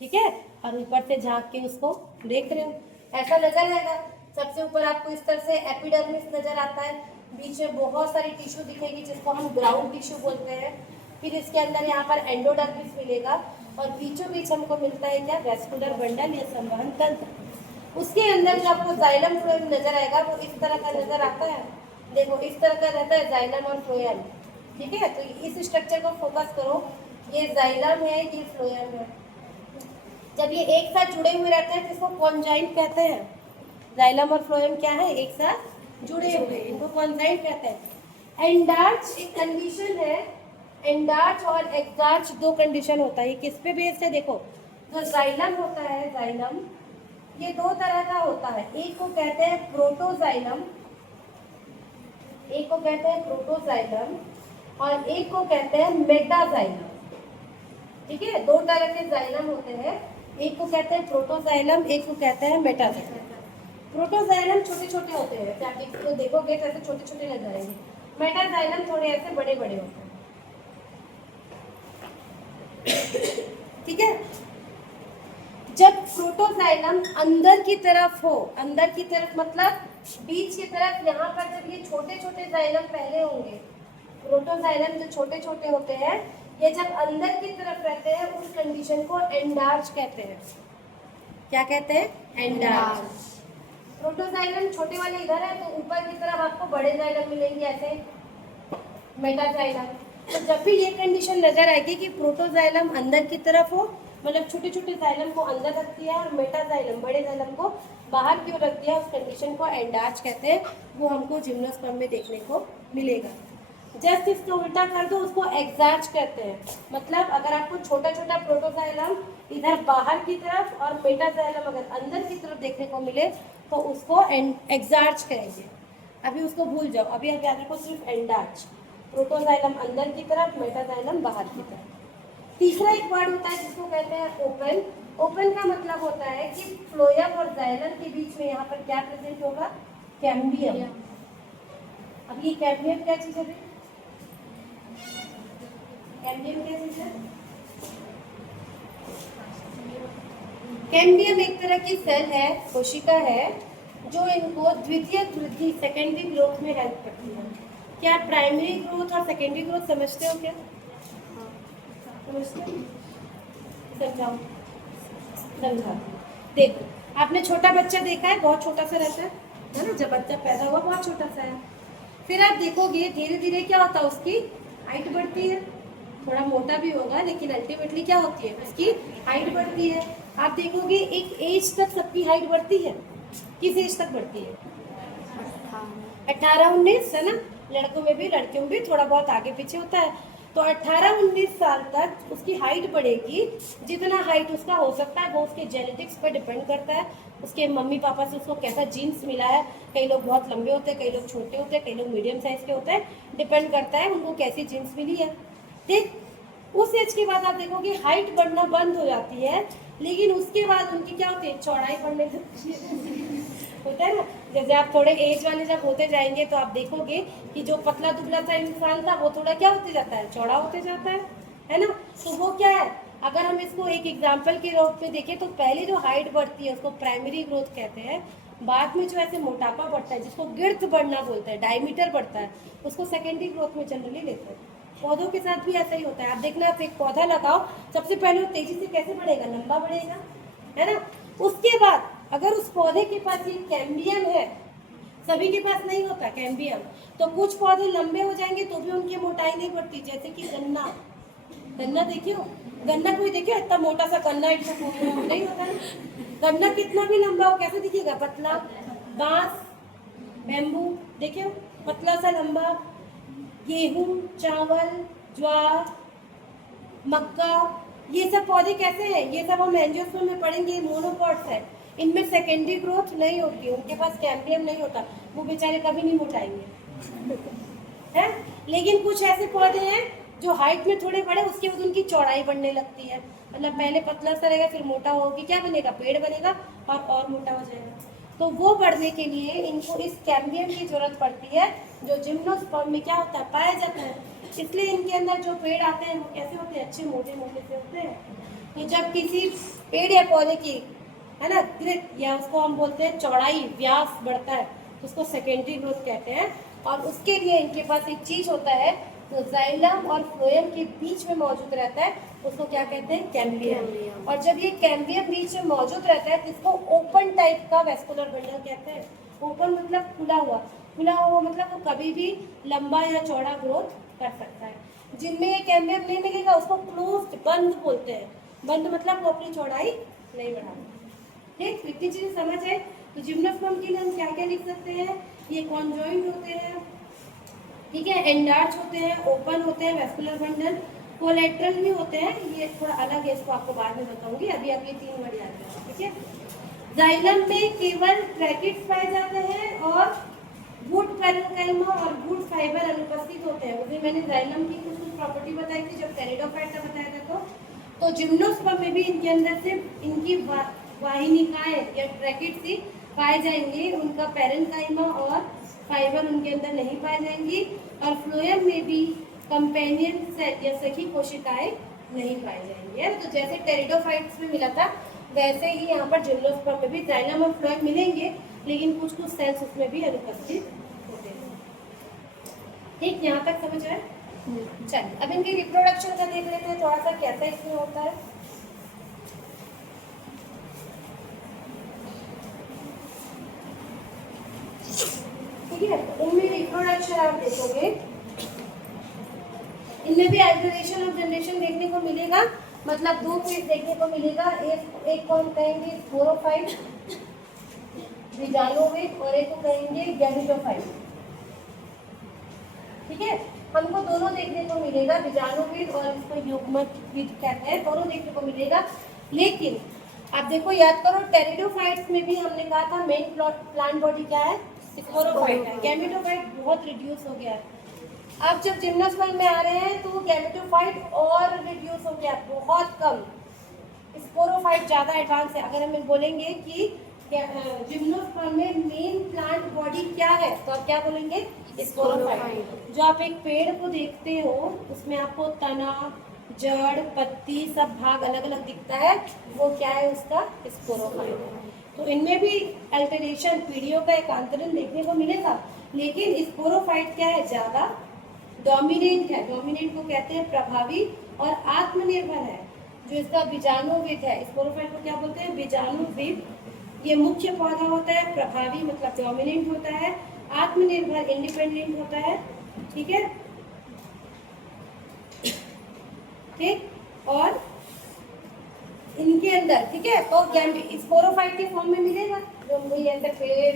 ठीक है, और ऊपर से झांक के उसको देख रहे हो, ऐसा नजर आएगा। सबसे ऊपर आपको इस तरह से एपिडर्मिस नजर आता है, बीच में बहुत सारी टिश्यू दिखेगी जिसको हम ग्राउंड टिश्यू बोलते हैं। फिर इसके अंदर यहाँ पर एंडोडर्मिस मिलेगा, और बीचों बीच हमको मिलता है क्या, वेस्कुलर बंडल या संवहन तंत्र। उसके अंदर जो आपको जाइलम फ्लोएम नजर आएगा वो इस तरह का नजर आता है, देखो इस तरह का रहता है जाइलम और फ्लोएम। ठीक है, तो इस स्ट्रक्चर को फोकस करो, ये जाइलम है, ये फ्लोएम है। जब ये एक साथ जुड़े हुए रहते हैं तो इसको कॉन्जॉइंट कहते हैं। जाइलम और फ्लोएम क्या है, एक साथ जुड़े हुए, इनको कॉन्जॉइंट कहते हैं। एंडार्च एक कंडीशन है, एंडार्च और एक्सार्च दो कंडीशन होता है। ये किस पे बेस्ड है, देखो जो जाइलम होता है, जाइलम ये दो तरह का होता है, एक को कहते हैं प्रोटोजाइलम, एक को कहते हैं प्रोटोजाइलम, और एक को कहते हैं मेटाजाइलम। ठीक है, दो तरह के जाइलम होते हैं, एक को कहते हैं प्रोटोजाइलम, एक को कहते हैं मेटाजाइलम। प्रोटोजाइलम छोटे छोटे होते हैं, तो आप इसको देखोगे तो ऐसे छोटे छोटे लग जाएंगे। मेटाजाइलम थोड़े ऐसे बड़े बड़े होते हैं। ठीक है, जब प्रोटोजाइलम अंदर की तरफ हो, अंदर की तरफ मतलब बीच की तरफ, यहाँ पर जब ये छोटे छोटे जाइलम पहले होंगे, प्रोटोजाइलम जो छोटे छोटे होते हैं, ये जब अंदर की तरफ रहते हैं उस कंडीशन को एंडार्च कहते हैं। क्या कहते हैं? एंडार्च। प्रोटोजाइलम छोटे वाले इधर है, तो ऊपर की तरफ आपको बड़े जाइलम मिलेंगे ऐसे, मेटाजाइलम। तो जब भी ये कंडीशन नजर आएगी कि प्रोटोजाइलम अंदर की तरफ हो, मतलब छोटे छोटे जाइलम को अंदर रखती है और मेटाजाइलम बड़े जाइलम को बाहर की ओर रखती है, उस कंडीशन को एंडार्च कहते हैं। वो हमको जिम्नोस्पर्म में देखने को मिलेगा। जस्ट इसको उल्टा कर दो, उसको एक्सार्च कहते हैं। मतलब अगर आपको छोटा छोटा प्रोटोजाइलम इधर बाहर की तरफ और मेटाजाइलम अगर अंदर की तरफ देखने को मिले तो उसको एक्सार्च कहेंगे। अभी उसको भूल जाओ, अभी आप याद रखो सिर्फ एंडार्च। प्रोटोजाइलम अंदर की तरफ, मेटाजाइलम बाहर की तरफ। तीसरा एक वर्ड होता है जिसको कहते हैं ओपन। ओपन का मतलब होता है कि फ्लोएम और जाइलम के बीच में यहाँ पर क्या प्रेजेंट होगा? कैम्बियम। अब ये कैम्बियम क्या चीज है? कैम्बियम क्या चीज है? कैम्बियम एक तरह की सेल है, कोशिका है, जो इनको द्वितीयक वृद्धि, सेकेंडरी ग्रोथ में हेल्प करती है। क्या प्राइमरी ग्रोथ और सेकेंडरी ग्रोथ समझते हो क्या? समझाओ, समझाओ। देखो, आपने छोटा बच्चा देखा है, बहुत छोटा सा रहता है ना? जब बच्चा पैदा हुआ बहुत छोटा सा है, फिर आप देखोगे धीरे धीरे क्या होता है, उसकी हाइट बढ़ती है, थोड़ा मोटा भी होगा लेकिन अल्टीमेटली क्या होती है, उसकी हाइट बढ़ती है। आप देखोगे एक एज तक सबकी हाइट बढ़ती है। किस एज तक बढ़ती है? 18-19, है ना? लड़कों में भी लड़कियों में भी थोड़ा बहुत आगे पीछे होता है। तो 18-19 साल तक उसकी हाइट बढ़ेगी। जितना हाइट उसका हो सकता है वो उसके जेनेटिक्स पर डिपेंड करता है, उसके मम्मी पापा से उसको कैसा जीन्स मिला है। कई लोग बहुत लंबे होते हैं, कई लोग छोटे होते हैं, कई लोग मीडियम साइज के होते हैं, डिपेंड करता है उनको कैसी जीन्स मिली है। ठीक, उस एज के बाद आप देखोगे हाइट बढ़ना बंद हो जाती है, लेकिन उसके बाद उनकी क्या होती है, चौड़ाई बढ़ने लगती है। होता है ना, जैसे आप थोड़े एज वाले जब होते जाएंगे तो आप देखोगे कि जो पतला दुबला सा इंसान था वो थोड़ा क्या होते जाता है, चौड़ा होते जाता है ना? तो वो क्या है, अगर हम इसको एक एग्जांपल के रूप में देखें तो पहले जो हाइट बढ़ती है उसको प्राइमरी ग्रोथ कहते हैं। बाद में जो ऐसे मोटापा बढ़ता है जिसको गिर्थ बढ़ना बोलते हैं, डायमीटर बढ़ता है, उसको सेकेंडरी ग्रोथ में जनरली लेते हैं। पौधों के साथ भी ऐसा ही होता है। आप देखना, आप एक पौधा लगाओ, सबसे पहले वो तेजी से कैसे बढ़ेगा, लंबा बढ़ेगा, है ना? उसके बाद अगर उस पौधे के पास ये कैम्बियम है, सभी के पास नहीं होता कैम्बियम, तो कुछ पौधे लंबे हो जाएंगे तो भी उनकी मोटाई नहीं बढ़ती। जैसे कि गन्ना, गन्ना देखियो, गन्ना कोई देखियो इतना मोटा सा गन्ना इतना नहीं होता है। गन्ना कितना भी लंबा हो कैसे दिखेगा, पतला। बांस, बैम्बू देखियो पतला सा लंबा। गेहूं, चावल, ज्वार, मक्का, ये सब पौधे कैसे हैं, ये सब हम एंजियोस्पर्म में पढ़ेंगे, मोनोकॉट्स है। इनमें सेकेंडरी ग्रोथ नहीं होती, उनके पास कैम्बियम नहीं होता, वो बेचारे कभी नहीं मोटाएंगे, है? लेकिन कुछ ऐसे पौधे हैं जो हाइट में थोड़े बड़े, उसके बाद उनकी चौड़ाई बढ़ने लगती है। मतलब पहले पतला सा रहेगा, फिर मोटा होगी, क्या बनेगा, पेड़ बनेगा और मोटा हो जाएगा। तो वो बढ़ने के लिए इनको इस कैम्बियम की जरूरत पड़ती है, जो जिम्नोस्पर्म में क्या होता है, पाया जाता है। इसलिए इनके अंदर जो पेड़ आते हैं वो कैसे होते हैं, अच्छे मोटे मोटे से होते हैं। तो जब किसी पेड़ या पौधे की, है ना, ग्रोथ, या उसको हम बोलते हैं चौड़ाई, व्यास बढ़ता है, तो उसको सेकेंडरी ग्रोथ कहते हैं। और उसके लिए इनके पास एक चीज होता है जो जाइलम और फ्लोएम के बीच में मौजूद रहता है, उसको क्या कहते हैं, कैम्बियम। और जब ये कैम्बियम बीच में मौजूद रहता है तो इसको ओपन टाइप का वेस्कुलर बंडल कहते हैं। ओपन मतलब खुला हुआ, खुला हुआ मतलब वो कभी भी लंबा या चौड़ा ग्रोथ कर सकता है। जिनमें ये कैम्बियम नहीं मिलेगा उसको क्लोज्ड, बंद बोलते हैं। बंद मतलब वो अपनी चौड़ाई नहीं बढ़ाता। ठीक, इतनी चीजें समझ है। तो जिम्नोस्पर्म के लिए हम क्या क्या लिख सकते हैं, ये कॉन्जॉइंट होते हैं, ठीक है, एंडार्च होते हैं, ओपन होते हैं, वेस्कुलर बंडल, कोलेट्रल भी होते हैं। ये थोड़ा अलग है, इसको आपको बाद में बताऊंगी, अभी आप ये 3 वर्ड याद रखें, ठीक है? जाइलम में केवल ट्रैकिट्स पाए जाते हैं और गुड पैरेन्काइमा और गुड फाइबर अनुपस्थित होते हैं। उसमें मैंने जाइलम की कुछ प्रॉपर्टी बताई थी जब टेरिडोफाइट का बताया था। तो जिम्नोस्पर्म में भी इनके अंदर से इनकी वाहिनिकाएं या ट्रैकिट थी पाए जाएंगे, उनका पैरेन्काइमा और फाइबर उनके अंदर नहीं पाए जाएंगी, और फ्लोएम में भी कंपेनियन सेल या सखी कोशिकाएं नहीं पाई जाएंगी है। तो जैसे टेरिडोफाइट्स में मिला था वैसे ही यहाँ पर जिम्नोस्पर्म में भी जाइलम और फ्लोएम मिलेंगे, लेकिन कुछ कुछ सेल्स उसमें भी अनुपस्थित होते हैं। ठीक, यहाँ तक समझ आए? चलिए अब इनके रिप्रोडक्शन का देख लेते हैं थोड़ा सा कैसा इसमें होता है। ठीक है, तो इनमें रिप्रोडक्शन आप देखोगे, इनमें भी आइसोलेशन ऑफ जनरेशन देखने को मिलेगा, मतलब दो फेज देखने को मिलेगा। एक को हम कहेंगे स्पोरोफाइट बीजाणुविद और एक को कहेंगे गैमेटोफाइट। ठीक है, हमको दोनों देखने को मिलेगा, बीजाणुविद और इसको युग्मविद कहते हैं, दोनों देखने को मिलेगा। लेकिन आप देखो, याद करो टेरिडोफाइट्स में भी हमने कहा था मेन प्लांट बॉडी क्या है, स्पोरोफाइट है। गैमेटोफाइट बहुत रिड्यूस हो गया है। अब जब जिम्नोस्पर्म में आ रहे हैं तो गैमेटोफाइट और रिड्यूस हो गया, बहुत कम। स्पोरोफाइट ज़्यादा एडवांस है। अगर हम बोलेंगे कि जिम्नोस्पर्म में मेन प्लांट बॉडी क्या है तो आप क्या बोलेंगे, स्पोरोफाइट। जो आप एक पेड़ को देखते हो उसमें आपको तना, जड़, पत्ती सब भाग अलग अलग दिखता है, वो क्या है उसका, स्पोरोफाइट। तो इनमें भी अल्टरेशन, पीढ़ियों का एक अंतरण देखने को मिलेगा, लेकिन स्पोरोफाइट क्या है, ज़्यादा डोमिनेंट है। डोमिनेंट को कहते हैं प्रभावी और आत्मनिर्भर है। जो इसका बीजाणुविद है, स्पोरोफाइट को क्या बोलते हैं, बीजाणुविद। ये मुख्य पौधा होता है, प्रभावी मतलब डोमिनेंट होता है, आत्मनिर्भर इंडिपेंडेंट होता है। ठीक है, ठीक, और इनके अंदर, ठीक है, तो स्पोरोफाइट के फॉर्म में मिलेगा, जो वही ऐसे पेड़,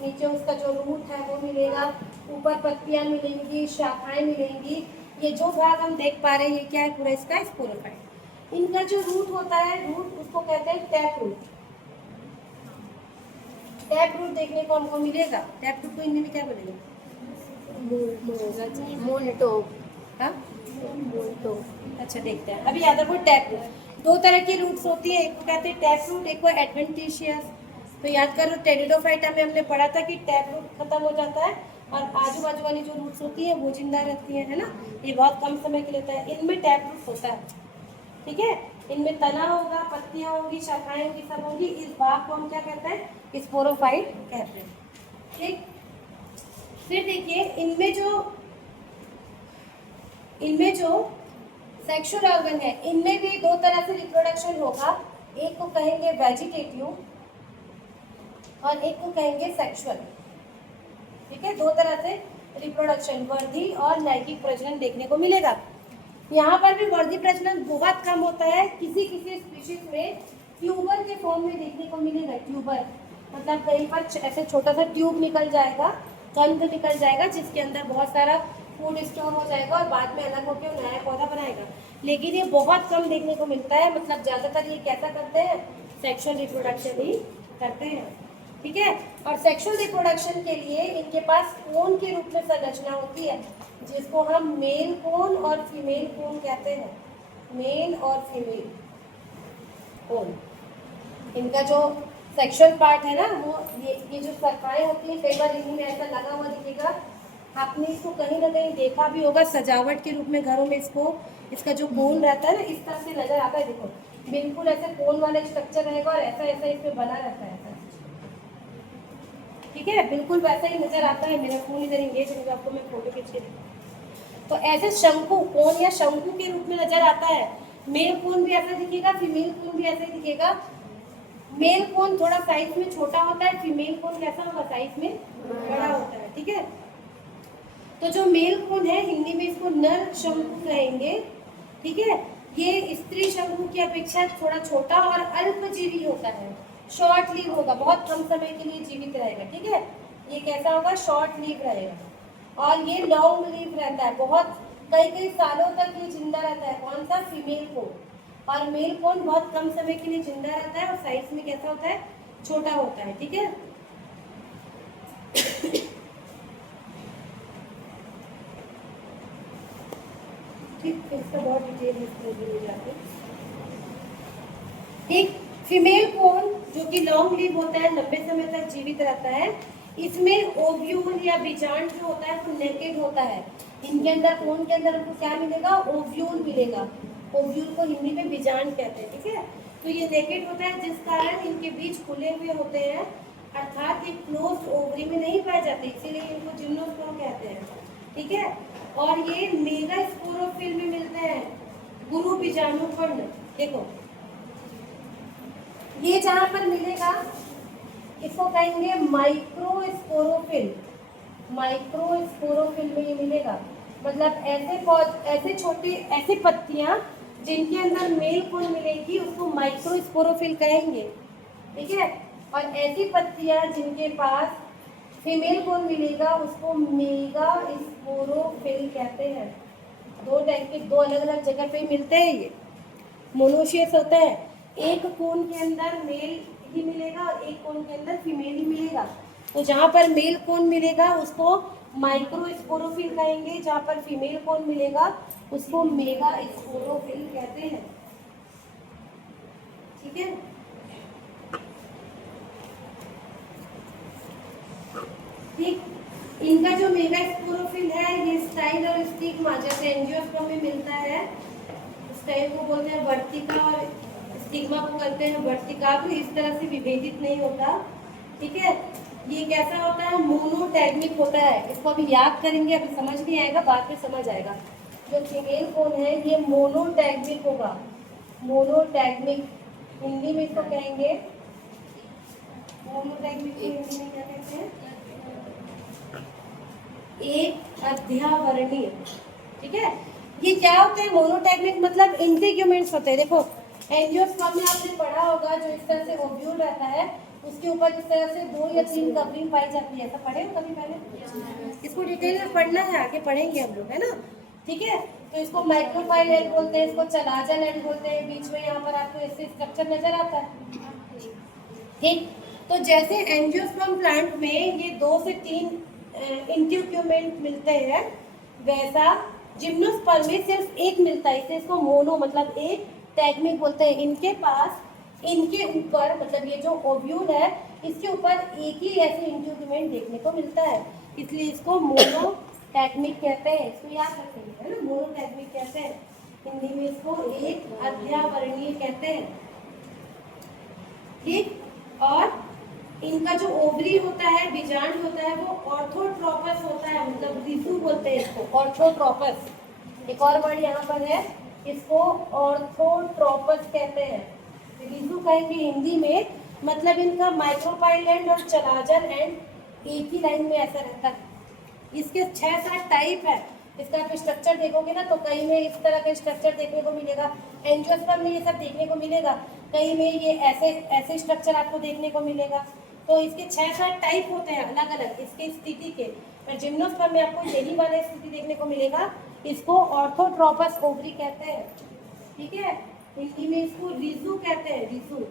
नीचे उसका जो रूट है वो मिलेगा, ऊपर पत्तियां मिलेंगी, शाखाएं मिलेंगी। ये जो भाग हम देख पा रहे हैं ये क्या है, पूरा इसका स्पोरोफाइट। इनका जो रूट होता है, रूट उसको कहते हैं टैप रूट। टैप रूट देखने को हमको मिलेगा। टैप रूट को हिंदी में क्या बोलेंगे, अच्छा देखते हैं अभी। याद रखो टैप रूट, दो तरह की रूट्स होती है, एक को कहते हैं टैप रूट, एक को एडवेंटिशियस। तो याद करो टेरिडोफाइटा में हमने पढ़ा था कि टैप रूट खत्म हो जाता है और आजू बाजू वाली जो रूट्स होती है वो जिंदा रहती है ना, ये बहुत कम समय के लिए होता है। इनमें टैप रूट होता है, ठीक है, इनमें तना होगा, पत्तियां होंगी, शाखाएं होंगी, सब होंगी। इस भाग को हम क्या कहते हैं, स्पोरोफाइट कहते हैं। ठीक, फिर देखिए इनमें जो सेक्सुअल ऑर्गन है, इनमें भी दो तरह से रिप्रोडक्शन होगा। एक को कहेंगे वेजिटेटिव और एक को कहेंगे सेक्सुअल। ठीक है, दो तरह से रिप्रोडक्शन, वर्धी और लैंगिक प्रजनन देखने को मिलेगा। यहाँ पर भी वर्धी प्रजनन बहुत कम होता है, किसी किसी स्पीशीज में ट्यूबर के फॉर्म में देखने को मिलेगा। ट्यूबर मतलब कहीं पर ऐसे छोटा सा ट्यूब निकल जाएगा, कंद निकल जाएगा, जिसके अंदर बहुत सारा फूड स्टोर हो जाएगा और बाद में अलग होकर नया पौधा बनाएगा। लेकिन ये बहुत कम देखने को मिलता है, मतलब ज़्यादातर ये कैसा करते हैं, सेक्सुअल रिप्रोडक्शन ही करते हैं। ठीक है, और सेक्सुअल रिप्रोडक्शन के लिए इनके पास कोन के रूप में संरचना होती है, जिसको हम मेल कोन और फीमेल कोन कहते हैं। मेल और फीमेल कोन, इनका जो सेक्सुअल पार्ट है ना, वो ये जो शाखाएं होती हैं, कई बार इन्हीं में ऐसा लगा हुआ दिखेगा। आपने इसको कहीं ना कहीं देखा भी होगा, सजावट के रूप में घरों में इसका जो कोन रहता है ना, इस तरह से नजर आता है। देखो बिल्कुल ऐसे कोन वाला स्ट्रक्चर रहेगा और ऐसा ऐसा इसमें बना रहता है। ठीक है, बिल्कुल वैसा ही नजर आता है। मेरा फोन इधर इंगेज है, आपको मैं फोटो खींच के दिखाऊं। तो ऐसे शंकु कोन या शंकु के रूप में नजर आता है। मेल कोन भी ऐसा दिखेगा, फीमेल कोन भी ऐसा ही दिखेगा। मेल कोन थोड़ा साइज में छोटा होता है, फीमेल कोन कैसा होगा, साइज में बड़ा होता है। ठीक है, तो जो मेल कोन है, हिंदी में इसको नर शंकु कहेंगे। ठीक है, ये स्त्री शंकु की अपेक्षा थोड़ा छोटा और अल्पजीवी होता है, शॉर्ट लिव होगा, बहुत कम समय के लिए जीवित रहेगा। ठीक है, ये कैसा होगा, शॉर्ट लिव रहेगा। और ये लॉन्ग लिव रहता है, बहुत कई सालों तक ये जिंदा रहता है। कौन सा, फीमेल कोन। और मेल कोन बहुत कम समय के लिए जिंदा रहता है और साइज में कैसा होता है, छोटा होता है। ठीक है, ठीक, इसका बहुत डिटेल हिस्ट्री जाते। ठीक, फीमेल कोन जो कि लॉन्ग लिव होता है, लंबे समय तक जीवित रहता है। इसमें ओव्यूल या बीजांड जो होता है वो नेकेड होता है। इनके अंदर, कोन के अंदर हमको क्या मिलेगा? ओव्यूल मिलेगा। ओव्यूल को हिंदी में बीजांड कहते हैं, ठीक है। तो ये नेकेड होता है, जिस कारण इनके बीज खुले हुए होते हैं, अर्थात ये क्लोज्ड ओवरी में नहीं पाए जाते, इसीलिए इनको जिम्नोस्पर्म कहते हैं, ठीक है। और ये मेगा स्पोरोफिल में मिलते हैं, गुरु बीजाणु खंड। देखो ये जहां पर मिलेगा इसको कहेंगे माइक्रोस्पोरोफिल। माइक्रोस्पोरोफिल में ये मिलेगा, मतलब ऐसे छोटे ऐसे पत्तियां जिनके अंदर मेल कोन मिलेगी उसको माइक्रोस्पोरोफिल कहेंगे, ठीक है। और ऐसी पत्तियां जिनके पास फीमेल कोन मिलेगा उसको मेगा स्पोरोफिल कहते हैं। दो टाइप के, दो अलग अलग जगह पे मिलते हैं ये। मोनोशियस होता है, एक कोन के अंदर मेल ही मिलेगा और एक कोन के अंदर फीमेल ही मिलेगा। तो जहाँ पर मेल कोन मिलेगा उसको माइक्रोस्पोरोफिल कहेंगे, जहाँ पर फीमेल कोन मिलेगा उसको मेगा स्पोरोफिल कहते हैं, ठीक है। ठीक, इनका जो मेगा स्पोरोफिल है ये स्टाइल और स्टिग्मा जैसे एंजियोस्पर्म में मिलता है। स्टाइल को बोलते हैं वर्तिका और स्टिग्मा को करते हैं वर्तिका। तो इस तरह से विभेदित नहीं होता, ठीक है। ये कैसा होता है? मोनोटैग्मिक होता है। इसको अभी याद करेंगे, अभी समझ नहीं आएगा, बाद में समझ आएगा। जो फीमेल कोन है ये मोनोटैग्मिक होगा। मोनोटैग्मिक हिंदी में इसको कहेंगे, मोनोटैग्मिक को हिंदी में क्या कहते हैं? एक अध्यावरणीय, ठीक है। ये क्या होते हैं? मोनोटैग्मिक मतलब इंटीग्यूमेंट्स होते हैं। देखो एंजियोस्पर्म में आपने पढ़ा होगा, जो इस तरह से ओव्यूल रहता है उसके ऊपर इस तरह से 2 या 3 कवरिंग पाई जाती है। ऐसा पढ़े हो कभी पहले? इसको डिटेल में पढ़ना है, आगे पढ़ेंगे हम लोग, है ना, ठीक है। तो इसको माइक्रोफाइल एंड बोलते हैं, इसको चलाजल एंड बोलते हैं। बीच में यहाँ पर आपको ऐसे स्ट्रक्चर नजर आता है, ठीक। तो जैसे एंजियोस्पर्म प्लांट में ये 2 से 3 इंट्यूक्यूमेंट मिलते हैं, वैसा जिम्नोस्पर्म में सिर्फ एक मिलता है, इसलिए इसको मोनो मतलब एक टैग्मिक बोलते हैं। इनके पास, इनके ऊपर मतलब ये जो ओव्यूल है इसके ऊपर एक ही ऐसे इंट्यूक्यूमेंट देखने को मिलता है, इसलिए इसको मोनोटैग्मिक कहते हैं। इसको याद रखेंगे, है ना, मोनोटैग्मिक कहते हैं। हिंदी में इसको एक अध्यावरणीय कहते हैं, ठीक। और इनका जो ओवरी होता है, बीजांड होता है, वो ऑर्थोट्रोपस होता है, मतलब रीजू बोलते हैं इसको, ऑर्थोट्रोपस। एक और वर्ड यहाँ पर है, इसको ऑर्थोट्रोपस कहते हैं, रीजू कहेंगे हिंदी में। मतलब इनका माइक्रोपाइल एंड और चलाजल एंड एक ही लाइन में ऐसा रहता है। इसके 6-7 टाइप है। इसका आप स्ट्रक्चर देखोगे ना तो कहीं में इस तरह का स्ट्रक्चर देखने को मिलेगा, एंजियोस्पर्म में ये सब देखने को मिलेगा, कहीं में ये ऐसे ऐसे स्ट्रक्चर आपको देखने को मिलेगा। तो इसके 6-7 टाइप होते हैं अलग अलग इसके स्थिति के। पर जिम्नोस्पर्म में आपको यही वाला स्थिति देखने को मिलेगा, इसको ऑर्थोट्रोपस ओवरी कहते हैं, ठीक है। हिंदी में इसको रीजू कहते हैं, रीजू,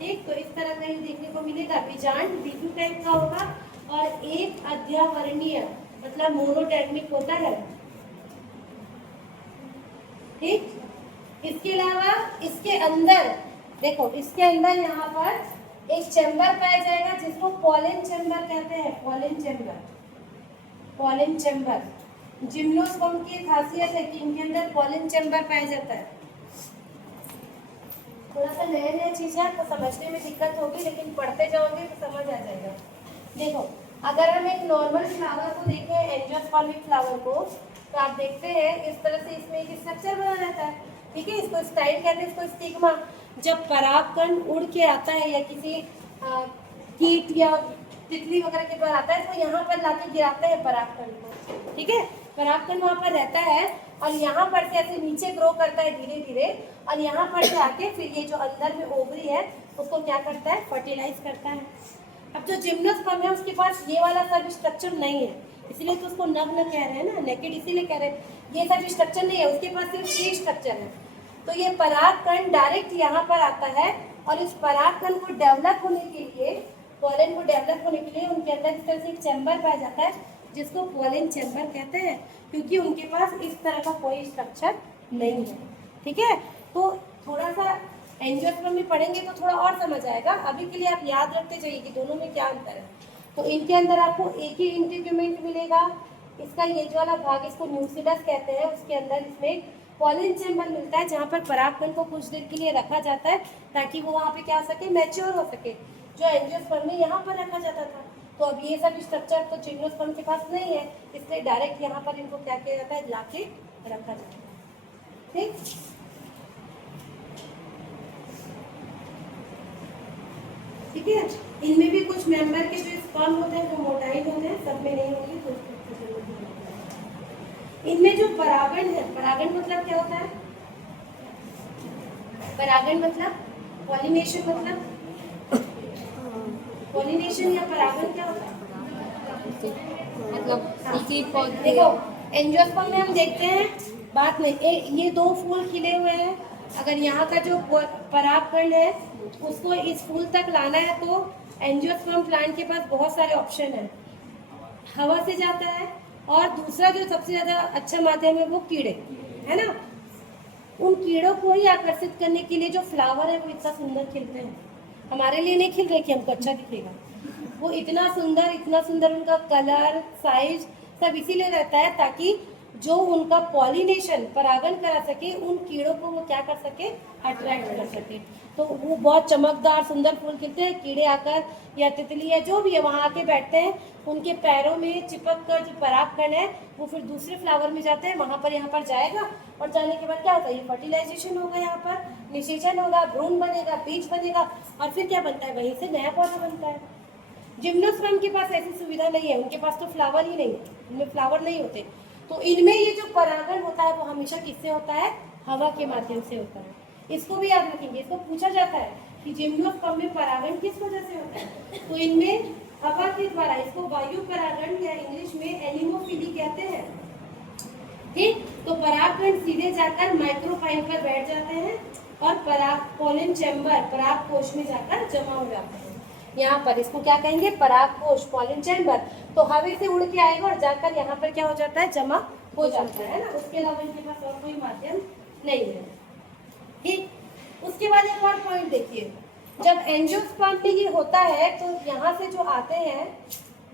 ठीक। तो इस तरह का ये देखने को मिलेगा, बीजांड रीजू टाइप का होगा और एक अध्यावरणीय मतलब मोनोटैग्मिक होता है, ठीक। इसके अलावा इसके अंदर देखो, इसके अंदर यहाँ पर एक चैम्बर पाया जाएगा जिसको पॉलन चैम्बर कहते हैं, pollen chamber. Pollen chamber gymnosperm की खासियत है कि इनके अंदर पॉलन चैम्बर पाया जाता है। थोड़ा सा नया नया चीज है तो समझने में दिक्कत होगी, लेकिन पढ़ते जाओगे तो समझ आ जाएगा। देखो अगर हम एक नॉर्मल फ्लावर को देखें, एंजियोस्पर्मिक फ्लावर को, तो आप देखते हैं इस तरह से इसमें एक स्ट्रक्चर बना रहता है, ठीक है। इसको स्टाइल कहते हैं, इसको स्टिग्मा। जब परागकण उड़ के आता है या किसी कीट या तितली वगैरह के द्वारा आता है तो यहाँ पर लाके गिराते हैं परागकण को, ठीक है। परागकण वहाँ पर रहता है और यहाँ पर से ऐसे नीचे ग्रो करता है धीरे धीरे, और यहाँ पर से आके फिर ये जो अंदर में ओवरी है उसको क्या करता है? फर्टिलाइज करता है। अब जो जिम्नोस्पर्म है उसके पास ये वाला सब स्ट्रक्चर नहीं है, इसलिए तो उसको नग्न कह रहे हैं ना, नेकेड इसीलिए कह रहे हैं। ये सब स्ट्रक्चर नहीं है, उसके पास सिर्फ ये स्ट्रक्चर है। तो ये परागकण डायरेक्ट यहाँ पर आता है और इस परागकण को डेवलप होने के लिए, पॉलन को डेवलप होने के लिए उनके अंदर इस तरह से एक चैम्बर पाया जाता है जिसको पॉलन चैम्बर कहते हैं, क्योंकि उनके पास इस तरह का कोई स्ट्रक्चर नहीं है, ठीक है। तो थोड़ा सा एंजियोस्पर्म में पढ़ेंगे तो थोड़ा और समझ आएगा, अभी के लिए आप याद रखते जाइए कि दोनों में क्या अंतर है। तो इनके अंदर आपको एक ही इंटीग्यूमेंट मिलेगा, इसका ये जो वाला भाग इसको न्यूसिडस कहते हैं, उसके अंदर इसमें पॉलन चैम्बर मिलता है जहाँ पर परागकण को कुछ देर के लिए रखा जाता है ताकि वो वहाँ पे क्या हो सके, मैच्योर हो सके, जो एंजियोस्पर्म में यहाँ पर रखा जाता था। तो अब ये सब स्ट्रक्चर तो जिम्नोस्पर्म के पास नहीं है, इसलिए डायरेक्ट यहाँ पर इनको क्या किया जाता है, ला के रखा जाता है। ठीक, ठीक है। इनमें भी कुछ मेंबर के जो स्पर्म होते हैं वो मोटाइल होते हैं, सब में नहीं होंगे, तो उसकी जरूरत नहीं होती। इनमें जो परागण है, परागण मतलब क्या होता है, परागण मतलब पॉलिनेशन, मतलब पॉलिनेशन या परागण क्या होता है, मतलब देखो एंजियोस्पर्म में हम देखते हैं, बात नहीं, ये दो फूल खिले हुए हैं, अगर यहाँ का जो परागकण है उसको इस फूल तक लाना है तो एंजियोस्पर्म प्लांट के पास बहुत सारे ऑप्शन हैं, हवा से जाता है, और दूसरा जो सबसे ज़्यादा अच्छा माध्यम है वो कीड़े, है ना। उन कीड़ों को ही आकर्षित करने के लिए जो फ्लावर है वो इतना सुंदर खिलते हैं, हमारे लिए नहीं खिल रहे कि हमको अच्छा दिखेगा, वो इतना सुंदर उनका कलर, साइज सब इसीलिए रहता है ताकि जो उनका पॉलिनेशन, परागण करा सके, उन कीड़ों को वो क्या कर सके, अट्रैक्ट कर सके। तो वो बहुत चमकदार सुंदर फूल खिलते हैं, कीड़े आकर या तितली या जो भी है वहाँ आके बैठते हैं, उनके पैरों में चिपक कर जो परागकण है वो फिर दूसरे फ्लावर में जाते हैं, वहाँ पर यहाँ पर जाएगा, और जाने के बाद क्या होता है, ये फर्टिलाइजेशन होगा, यहाँ पर निषेचन होगा, भ्रूण बनेगा, बीज बनेगा, और फिर क्या बनता है, वहीं से नया पौधा बनता है। जिम्नोस्पर्म के पास ऐसी सुविधा नहीं है, उनके पास तो फ्लावर ही नहीं है, उनमें फ्लावर नहीं होते। तो इनमें ये जो परागण होता है वो हमेशा किससे होता है, हवा के माध्यम से होता है। इसको भी याद रखेंगे, इसको पूछा जाता है कि जिम्नोस्पर्म में परागण किस वजह से होता है, तो इनमें हवा के द्वारा, इसको वायु परागण या इंग्लिश में एनिमोफिली कहते हैं। ठीक, तो परागकण सीधे जाकर माइक्रोफाइल पर बैठ जाते हैं और पराग पोलन चैम्बर, पराग कोश में जाकर जमा हो जाते हैं। यहाँ पर इसको क्या कहेंगे, पराग कोश, पोलन चैम्बर। तो हवा से उड़ के आएगा और जाकर यहाँ पर क्या हो जाता है, जमा हो जाता है ना, उसके अलावा इनके पास और कोई माध्यम नहीं है। ठीक, उसके बाद एक और पॉइंट देखिए, जब एंजियोस्पर्म में ये होता है तो यहाँ से जो आते हैं,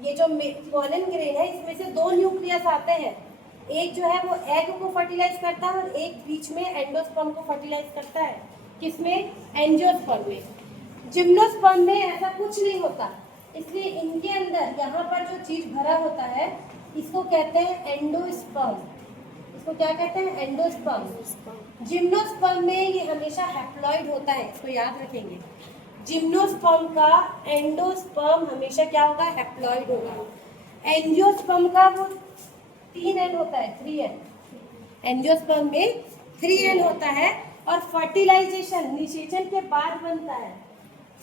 ये जो पोलन ग्रेन है इसमें से दो न्यूक्लियस आते हैं, एक जो है वो एग को फर्टिलाइज करता है और एक बीच में एंडोस्पर्म को फर्टिलाइज करता है, किसमें, एंजियोस्पर्म में। जिम्नोस्पर्म में ऐसा कुछ नहीं होता, इसलिए इनके अंदर यहाँ पर जो चीज भरा होता है इसको कहते हैं एंडोस्पर्म, इसको क्या कहते हैं, एंडोस्पर्म। जिम्नोस्पर्म में ये हमेशा हैप्लॉइड होता है, इसको याद रखेंगे, जिम्नोस्पर्म का एंडोस्पर्म हमेशा क्या होगा, हैप्लॉइड होगा। एंजियोस्पर्म का वो 3N होता है, 3N। एंजियोस्पर्म में 3N होता है और फर्टिलाइजेशन निषेचन के बाद बनता है।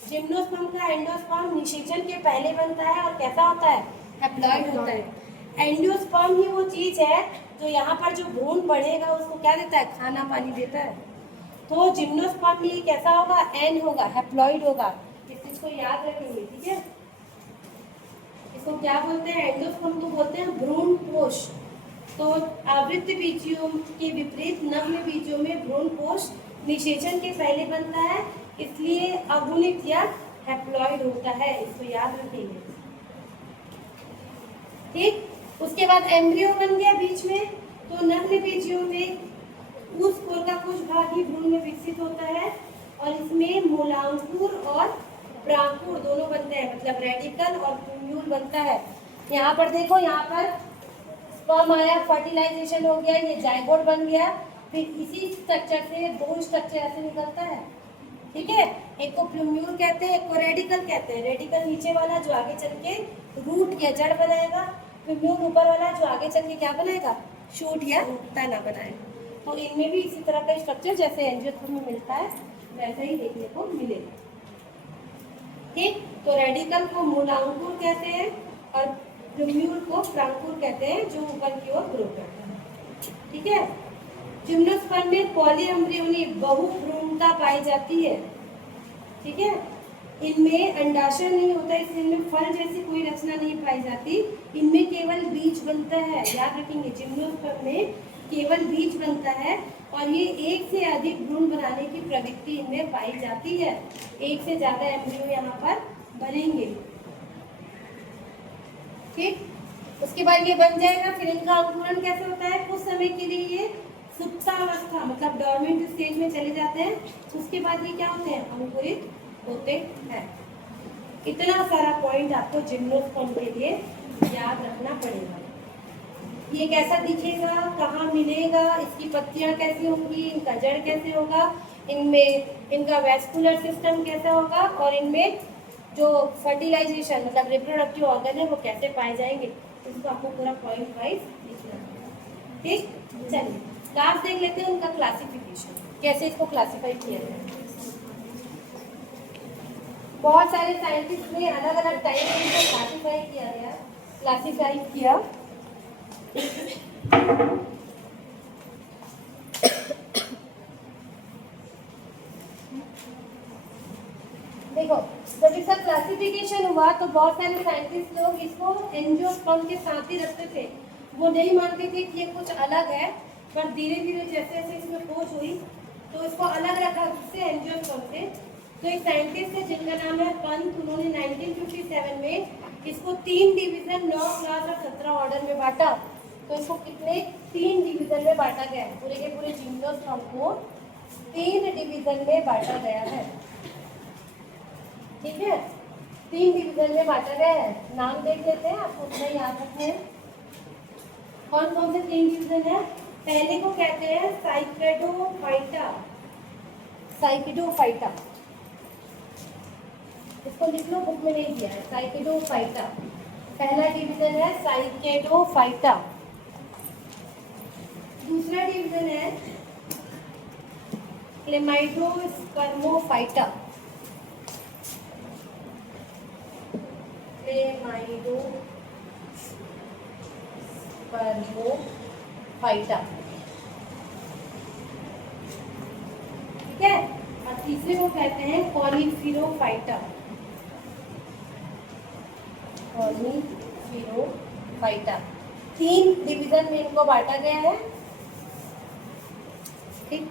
जिम्नोस्पर्म का एंडोस्पर्म निषेचन के पहले बनता है और कैसा होता है, हैप्लॉइड होता है। एंजियोस्पर्म ही वो चीज है जो यहाँ पर जो भ्रूण बढ़ेगा उसको क्या देता है, खाना पानी देता है। तो जिम्नोस्पर्म में कैसा होगा, N होगा, हैप्लॉइड होगा, इस चीज को याद रखेंगे। ठीक है, इसको क्या बोलते हैं, एंडोस्पर्म को बोलते हैं भ्रूण कोश। तो आवृत्त बीजियों के विपरीत नग्न बीजों में भ्रूण कोश निषेचन के पहले बनता है, इसलिए अगुणित या हैप्लॉइड होता है, इसको याद रखेंगे। ठीक, उसके बाद एम्ब्रियो बन गया बीच में, तो नग्न बीजियों में उस कोर का कुछ भाग ही भ्रूण में विकसित होता है और इसमें मूलांकुर और प्रांकुर दोनों बनते हैं, मतलब रेडिकल और प्लूम्यूल बनता है। यहाँ पर देखो, यहाँ पर स्पर्म आया, फर्टिलाइजेशन हो गया, ये जाइगोट बन गया, फिर इसी स्ट्रक्चर से दो स्ट्रक्चर ऐसे निकलता है। ठीक है, एक को प्लूम्यूल कहते हैं, एक को रेडिकल कहते हैं। रेडिकल नीचे वाला जो आगे चल के रूट या जड़ बनाएगा, प्लूम्यूल ऊपर वाला जो आगे चल के क्या बनाएगा, शूट या तना बनाएगा। तो इनमें भी इसी तरह का स्ट्रक्चर जैसे एंजियोस्पर्म में मिलता है वैसा ही देखने को मिलेगा। ठीक, तो रेडिकल को मूलांकुर कहते हैं और प्लूम्यूल को प्रांकुर कहते हैं, जो ऊपर की ओर ग्रो करता है। ठीक है, जिम्नोस्पर्म में पॉलीएम्ब्रियोनी बहुभ्रूणता पाई जाती है। ठीक है, इनमें अंडाशय नहीं होता, इसलिए इनमें फल जैसी कोई रचना नहीं पाई जाती, इनमें केवल बीज बनता है। याद रखेंगे, जिम्नोस्पर्म में केवल बीज बनता है और ये एक से अधिक भ्रूण बनाने की प्रवृत्ति इनमें पाई जाती है। एक से ज्यादा एम्ब्रियो यहाँ पर बनेंगे। ठीक, उसके बाद ये बन जाएगा। फिर इनका अंकुरण कैसे होता है? कुछ समय के लिए ये सुप्तावस्था मतलब डोरमेंट स्टेज में चले जाते हैं। उसके बाद ये क्या होते हैं? अंकुरित होते हैं। इतना सारा पॉइंट आपको जिम्नोस्पर्म के लिए याद रखना पड़ेगा। ये कैसा दिखेगा, कहाँ मिलेगा, इसकी पत्तियां कैसी होंगी, इनका जड़ कैसे होगा, इनमें इनका वेस्कुलर सिस्टम कैसा होगा और इनमें जो फर्टिलाइजेशन मतलब रिप्रोडक्टिव ऑर्गन है वो कैसे पाए जाएंगे, इसको आपको पूरा पॉइंट वाइज लिखना है। ठीक, चलिए लास्ट देख लेते हैं उनका क्लासिफिकेशन, कैसे इसको क्लासिफाई किया जाए। बहुत सारे साइंटिस्ट ने अलग अलग टाइप से इसको क्लासिफाई किया। देखो, जब इसका क्लासिफिकेशन हुआ तो बहुत सारे साइंटिस्ट लोग इसको एंजियोस्पर्म के साथ ही रखते थे। वो नहीं मानते थे कि ये कुछ अलग है, पर धीरे धीरे जैसे जैसे इसमें खोज हुई तो इसको अलग रखा से एंजियोस्पर्म से। तो एक साइंटिस्ट है जिनका नाम है पंत, उन्होंने 1957 में इसको 3 डिवीजन 9 क्लास और 17 ऑर्डर में बांटा। तो इसको कितने 3 डिवीजन में बांटा गया है, पूरे के पूरे जिम्नोस्पर्म को 3 डिवीजन में बांटा गया है। ठीक है, 3 डिवीजन में बांटा गया है। नाम देख लेते हैं, आपको उतना याद रखना है। कौन कौन से 3 डिवीजन है? पहले को कहते हैं साइकेडोफाइटा। साइकेडोफाइटा, इसको लिख लो, बुक में नहीं दिया है। साइकेडोफाइटा पहला डिवीजन है, साइकेडोफाइटा। दूसरा डिवीजन है क्लेमाइडोस्पर्मोफाइटा। क्लेमाइडोस्पर्मोफाइटा, ठीक है। और तीसरे को कहते हैं कॉनिफिरोफाइटा। कॉनिफिरोफाइटा, 3 डिवीजन में इनको बांटा गया है। ठीक,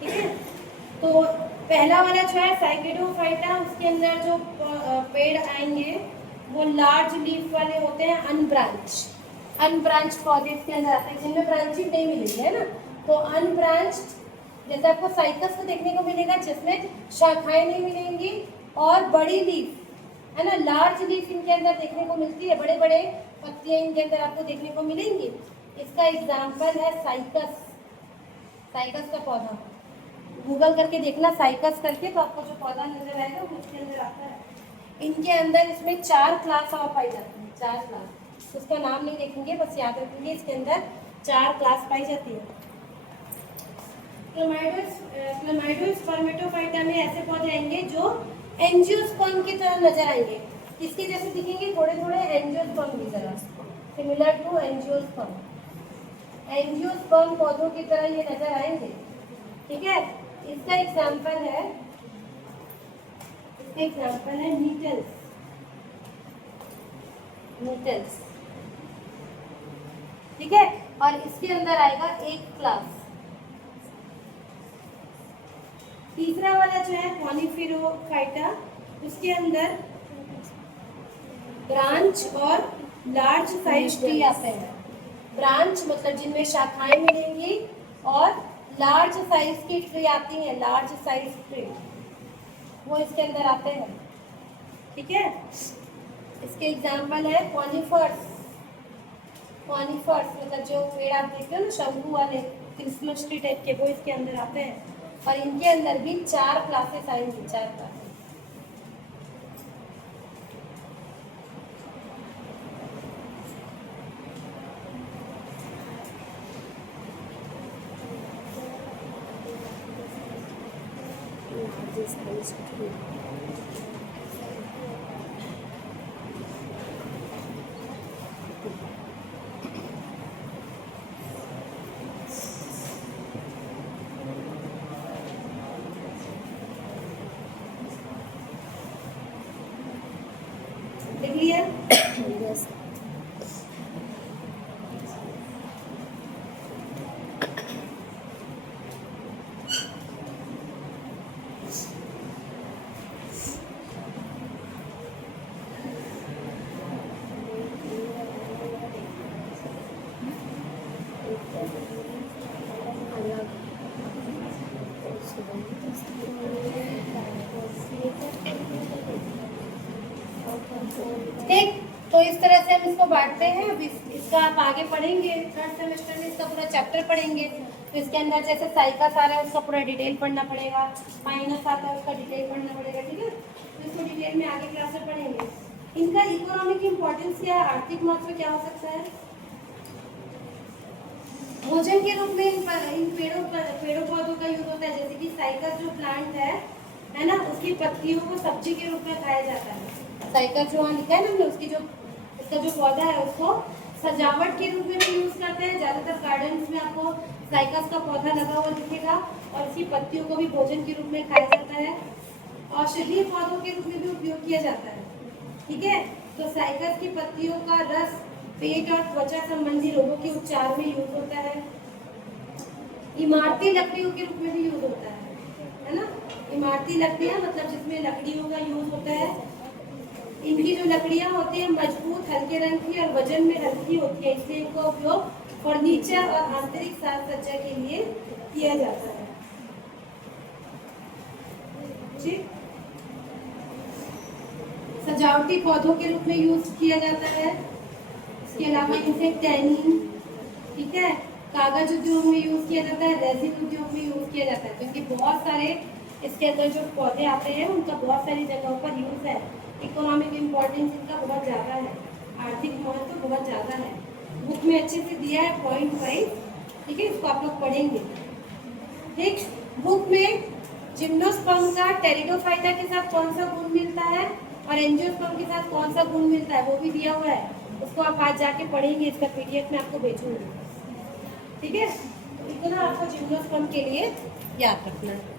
ठीक है। तो पहला वाला जो है साइकेडोफाइटा, उसके अंदर जो पेड़ आएंगे वो लार्ज लीफ वाले होते हैं, अनब्रांच पौधे इसके अंदर आते हैं जिनमें ब्रांचिंग नहीं मिलेगी, है ना। तो अनब्रांच्ड, जैसे आपको साइकस को देखने को मिलेगा जिसमें शाखाएं नहीं मिलेंगी, और बड़ी लीफ है ना, लार्ज लीफ इनके अंदर देखने को मिलती है, बड़े बड़े पत्तियां इनके अंदर आपको देखने को मिलेंगी। इसका एग्जाम्पल है साइकस। साइकस का पौधा गूगल करके देखना, साइकस करके, तो आपको जो पौधा नजर आएगा वो इसके अंदर आता है। इनके अंदर इसमें 4 क्लास और पाई जाती है, 4 क्लास। उसका नाम नहीं देखेंगे, बस याद रखेंगे इसके अंदर 4 क्लास पाई जाती है। क्लेमाइडोस्पर्मेटोफाइटा में ऐसे पौधे आएंगे जो एंजियोस्पर्म की तरह नजर आएंगे, किसके जैसे दिखेंगे, थोड़े थोड़े एंजियोस्पर्म की तरह, सिमिलर टू एंजियोस्पर्म। एंजियोस्पर्म पौधों की तरह ये नजर आएंगे, ठीक है। इसका एग्जाम्पल है नीटल्स। ठीक है, और इसके अंदर आएगा 1 क्लास। तीसरा वाला जो है कॉनिफिरोफाइटा, उसके अंदर ब्रांच और लार्ज साइज ट्री आते हैं। ब्रांच मतलब जिनमें शाखाएं मिलेंगी, और लार्ज साइज की ट्री आती है, लार्ज साइज ट्री, वो इसके अंदर आते हैं, ठीक है। इसके एग्जाम्पल है कॉनिफर्स। कॉनिफर्स मतलब जो पेड़ आप देखते हो ना, शंकु वाले, क्रिसमस ट्री टाइप के, वो इसके अंदर आते हैं। और इनके अंदर भी 4 क्लासेस आएंगी, 4 क्लासेस। देख लिया। बांटते हैं। अब इसका आप आगे पढ़ेंगे, थर्ड सेमेस्टर में इसका पूरा चैप्टर पढ़ेंगे। तो इसके अंदर जैसे साइकस आ रहा है उसका पूरा डिटेल पढ़ना पड़ेगा, माइनस आता है उसका डिटेल पढ़ना पड़ेगा, ठीक है। तो इसको डिटेल में आगे क्लास में पढ़ेंगे। इनका इकोनॉमिक इम्पोर्टेंस क्या है, आर्थिक महत्व क्या हो सकता है? भोजन के रूप में इन पेड़ों पौधों का यूज होता है। जैसे कि साइकस जो प्लांट है ना, उसकी पत्तियों को सब्जी के रूप में खाया जाता है। साइकस जो वहाँ लिखा है ना हमने, उसका जो पौधा है उसको सजावट के रूप में भी यूज करते हैं। ज्यादातर गार्डन्स में आपको साइकस का पौधा लगा हुआ दिखेगा और इसकी पत्तियों को भी भोजन के रूप में खाया जाता है। औषधीय पौधों के रूप में भी उपयोग किया जाता है, ठीक है। तो साइकस की पत्तियों का रस पेट और त्वचा संबंधी रोगों के उपचार में यूज होता है। इमारती लकड़ियों के रूप में भी यूज होता है ना। इमारती लकड़ियां मतलब जिसमें लकड़ियों का यूज होता है। इनकी जो लकड़ियां होती है मजबूत, हल्के रंग की और वजन में हल्की होती है, इसलिए इनका उपयोग फर्नीचर और आंतरिक साज सज्जा के लिए किया जाता है, ठीक। सजावटी पौधों के रूप में यूज किया जाता है। इसके अलावा इनसे टैनिंग, ठीक है, कागज उद्योग में यूज किया जाता है, रेजिन उद्योग में यूज किया जाता है। क्योंकि बहुत सारे इसके अंदर जो पौधे आते हैं उनका बहुत सारी जगहों पर यूज है। इकोनॉमिक इम्पोर्टेंस इनका बहुत ज़्यादा है, आर्थिक महत्व तो बहुत ज़्यादा है। बुक में अच्छे से दिया है पॉइंट वाइज, ठीक है, इसको आप लोग पढ़ेंगे, ठीक। बुक में जिम्नोस्पर्म का टेरिडोफाइटा के साथ कौन सा गुण मिलता है और एंजियोस्पर्म के साथ कौन सा गुण मिलता है वो भी दिया हुआ है। उसको आप आज जाके पढ़ेंगे, इसका पीडीएफ में आपको भेजूंगी, ठीक है। तो इतना आपको जिम्नोस्पर्म के लिए याद रखना है।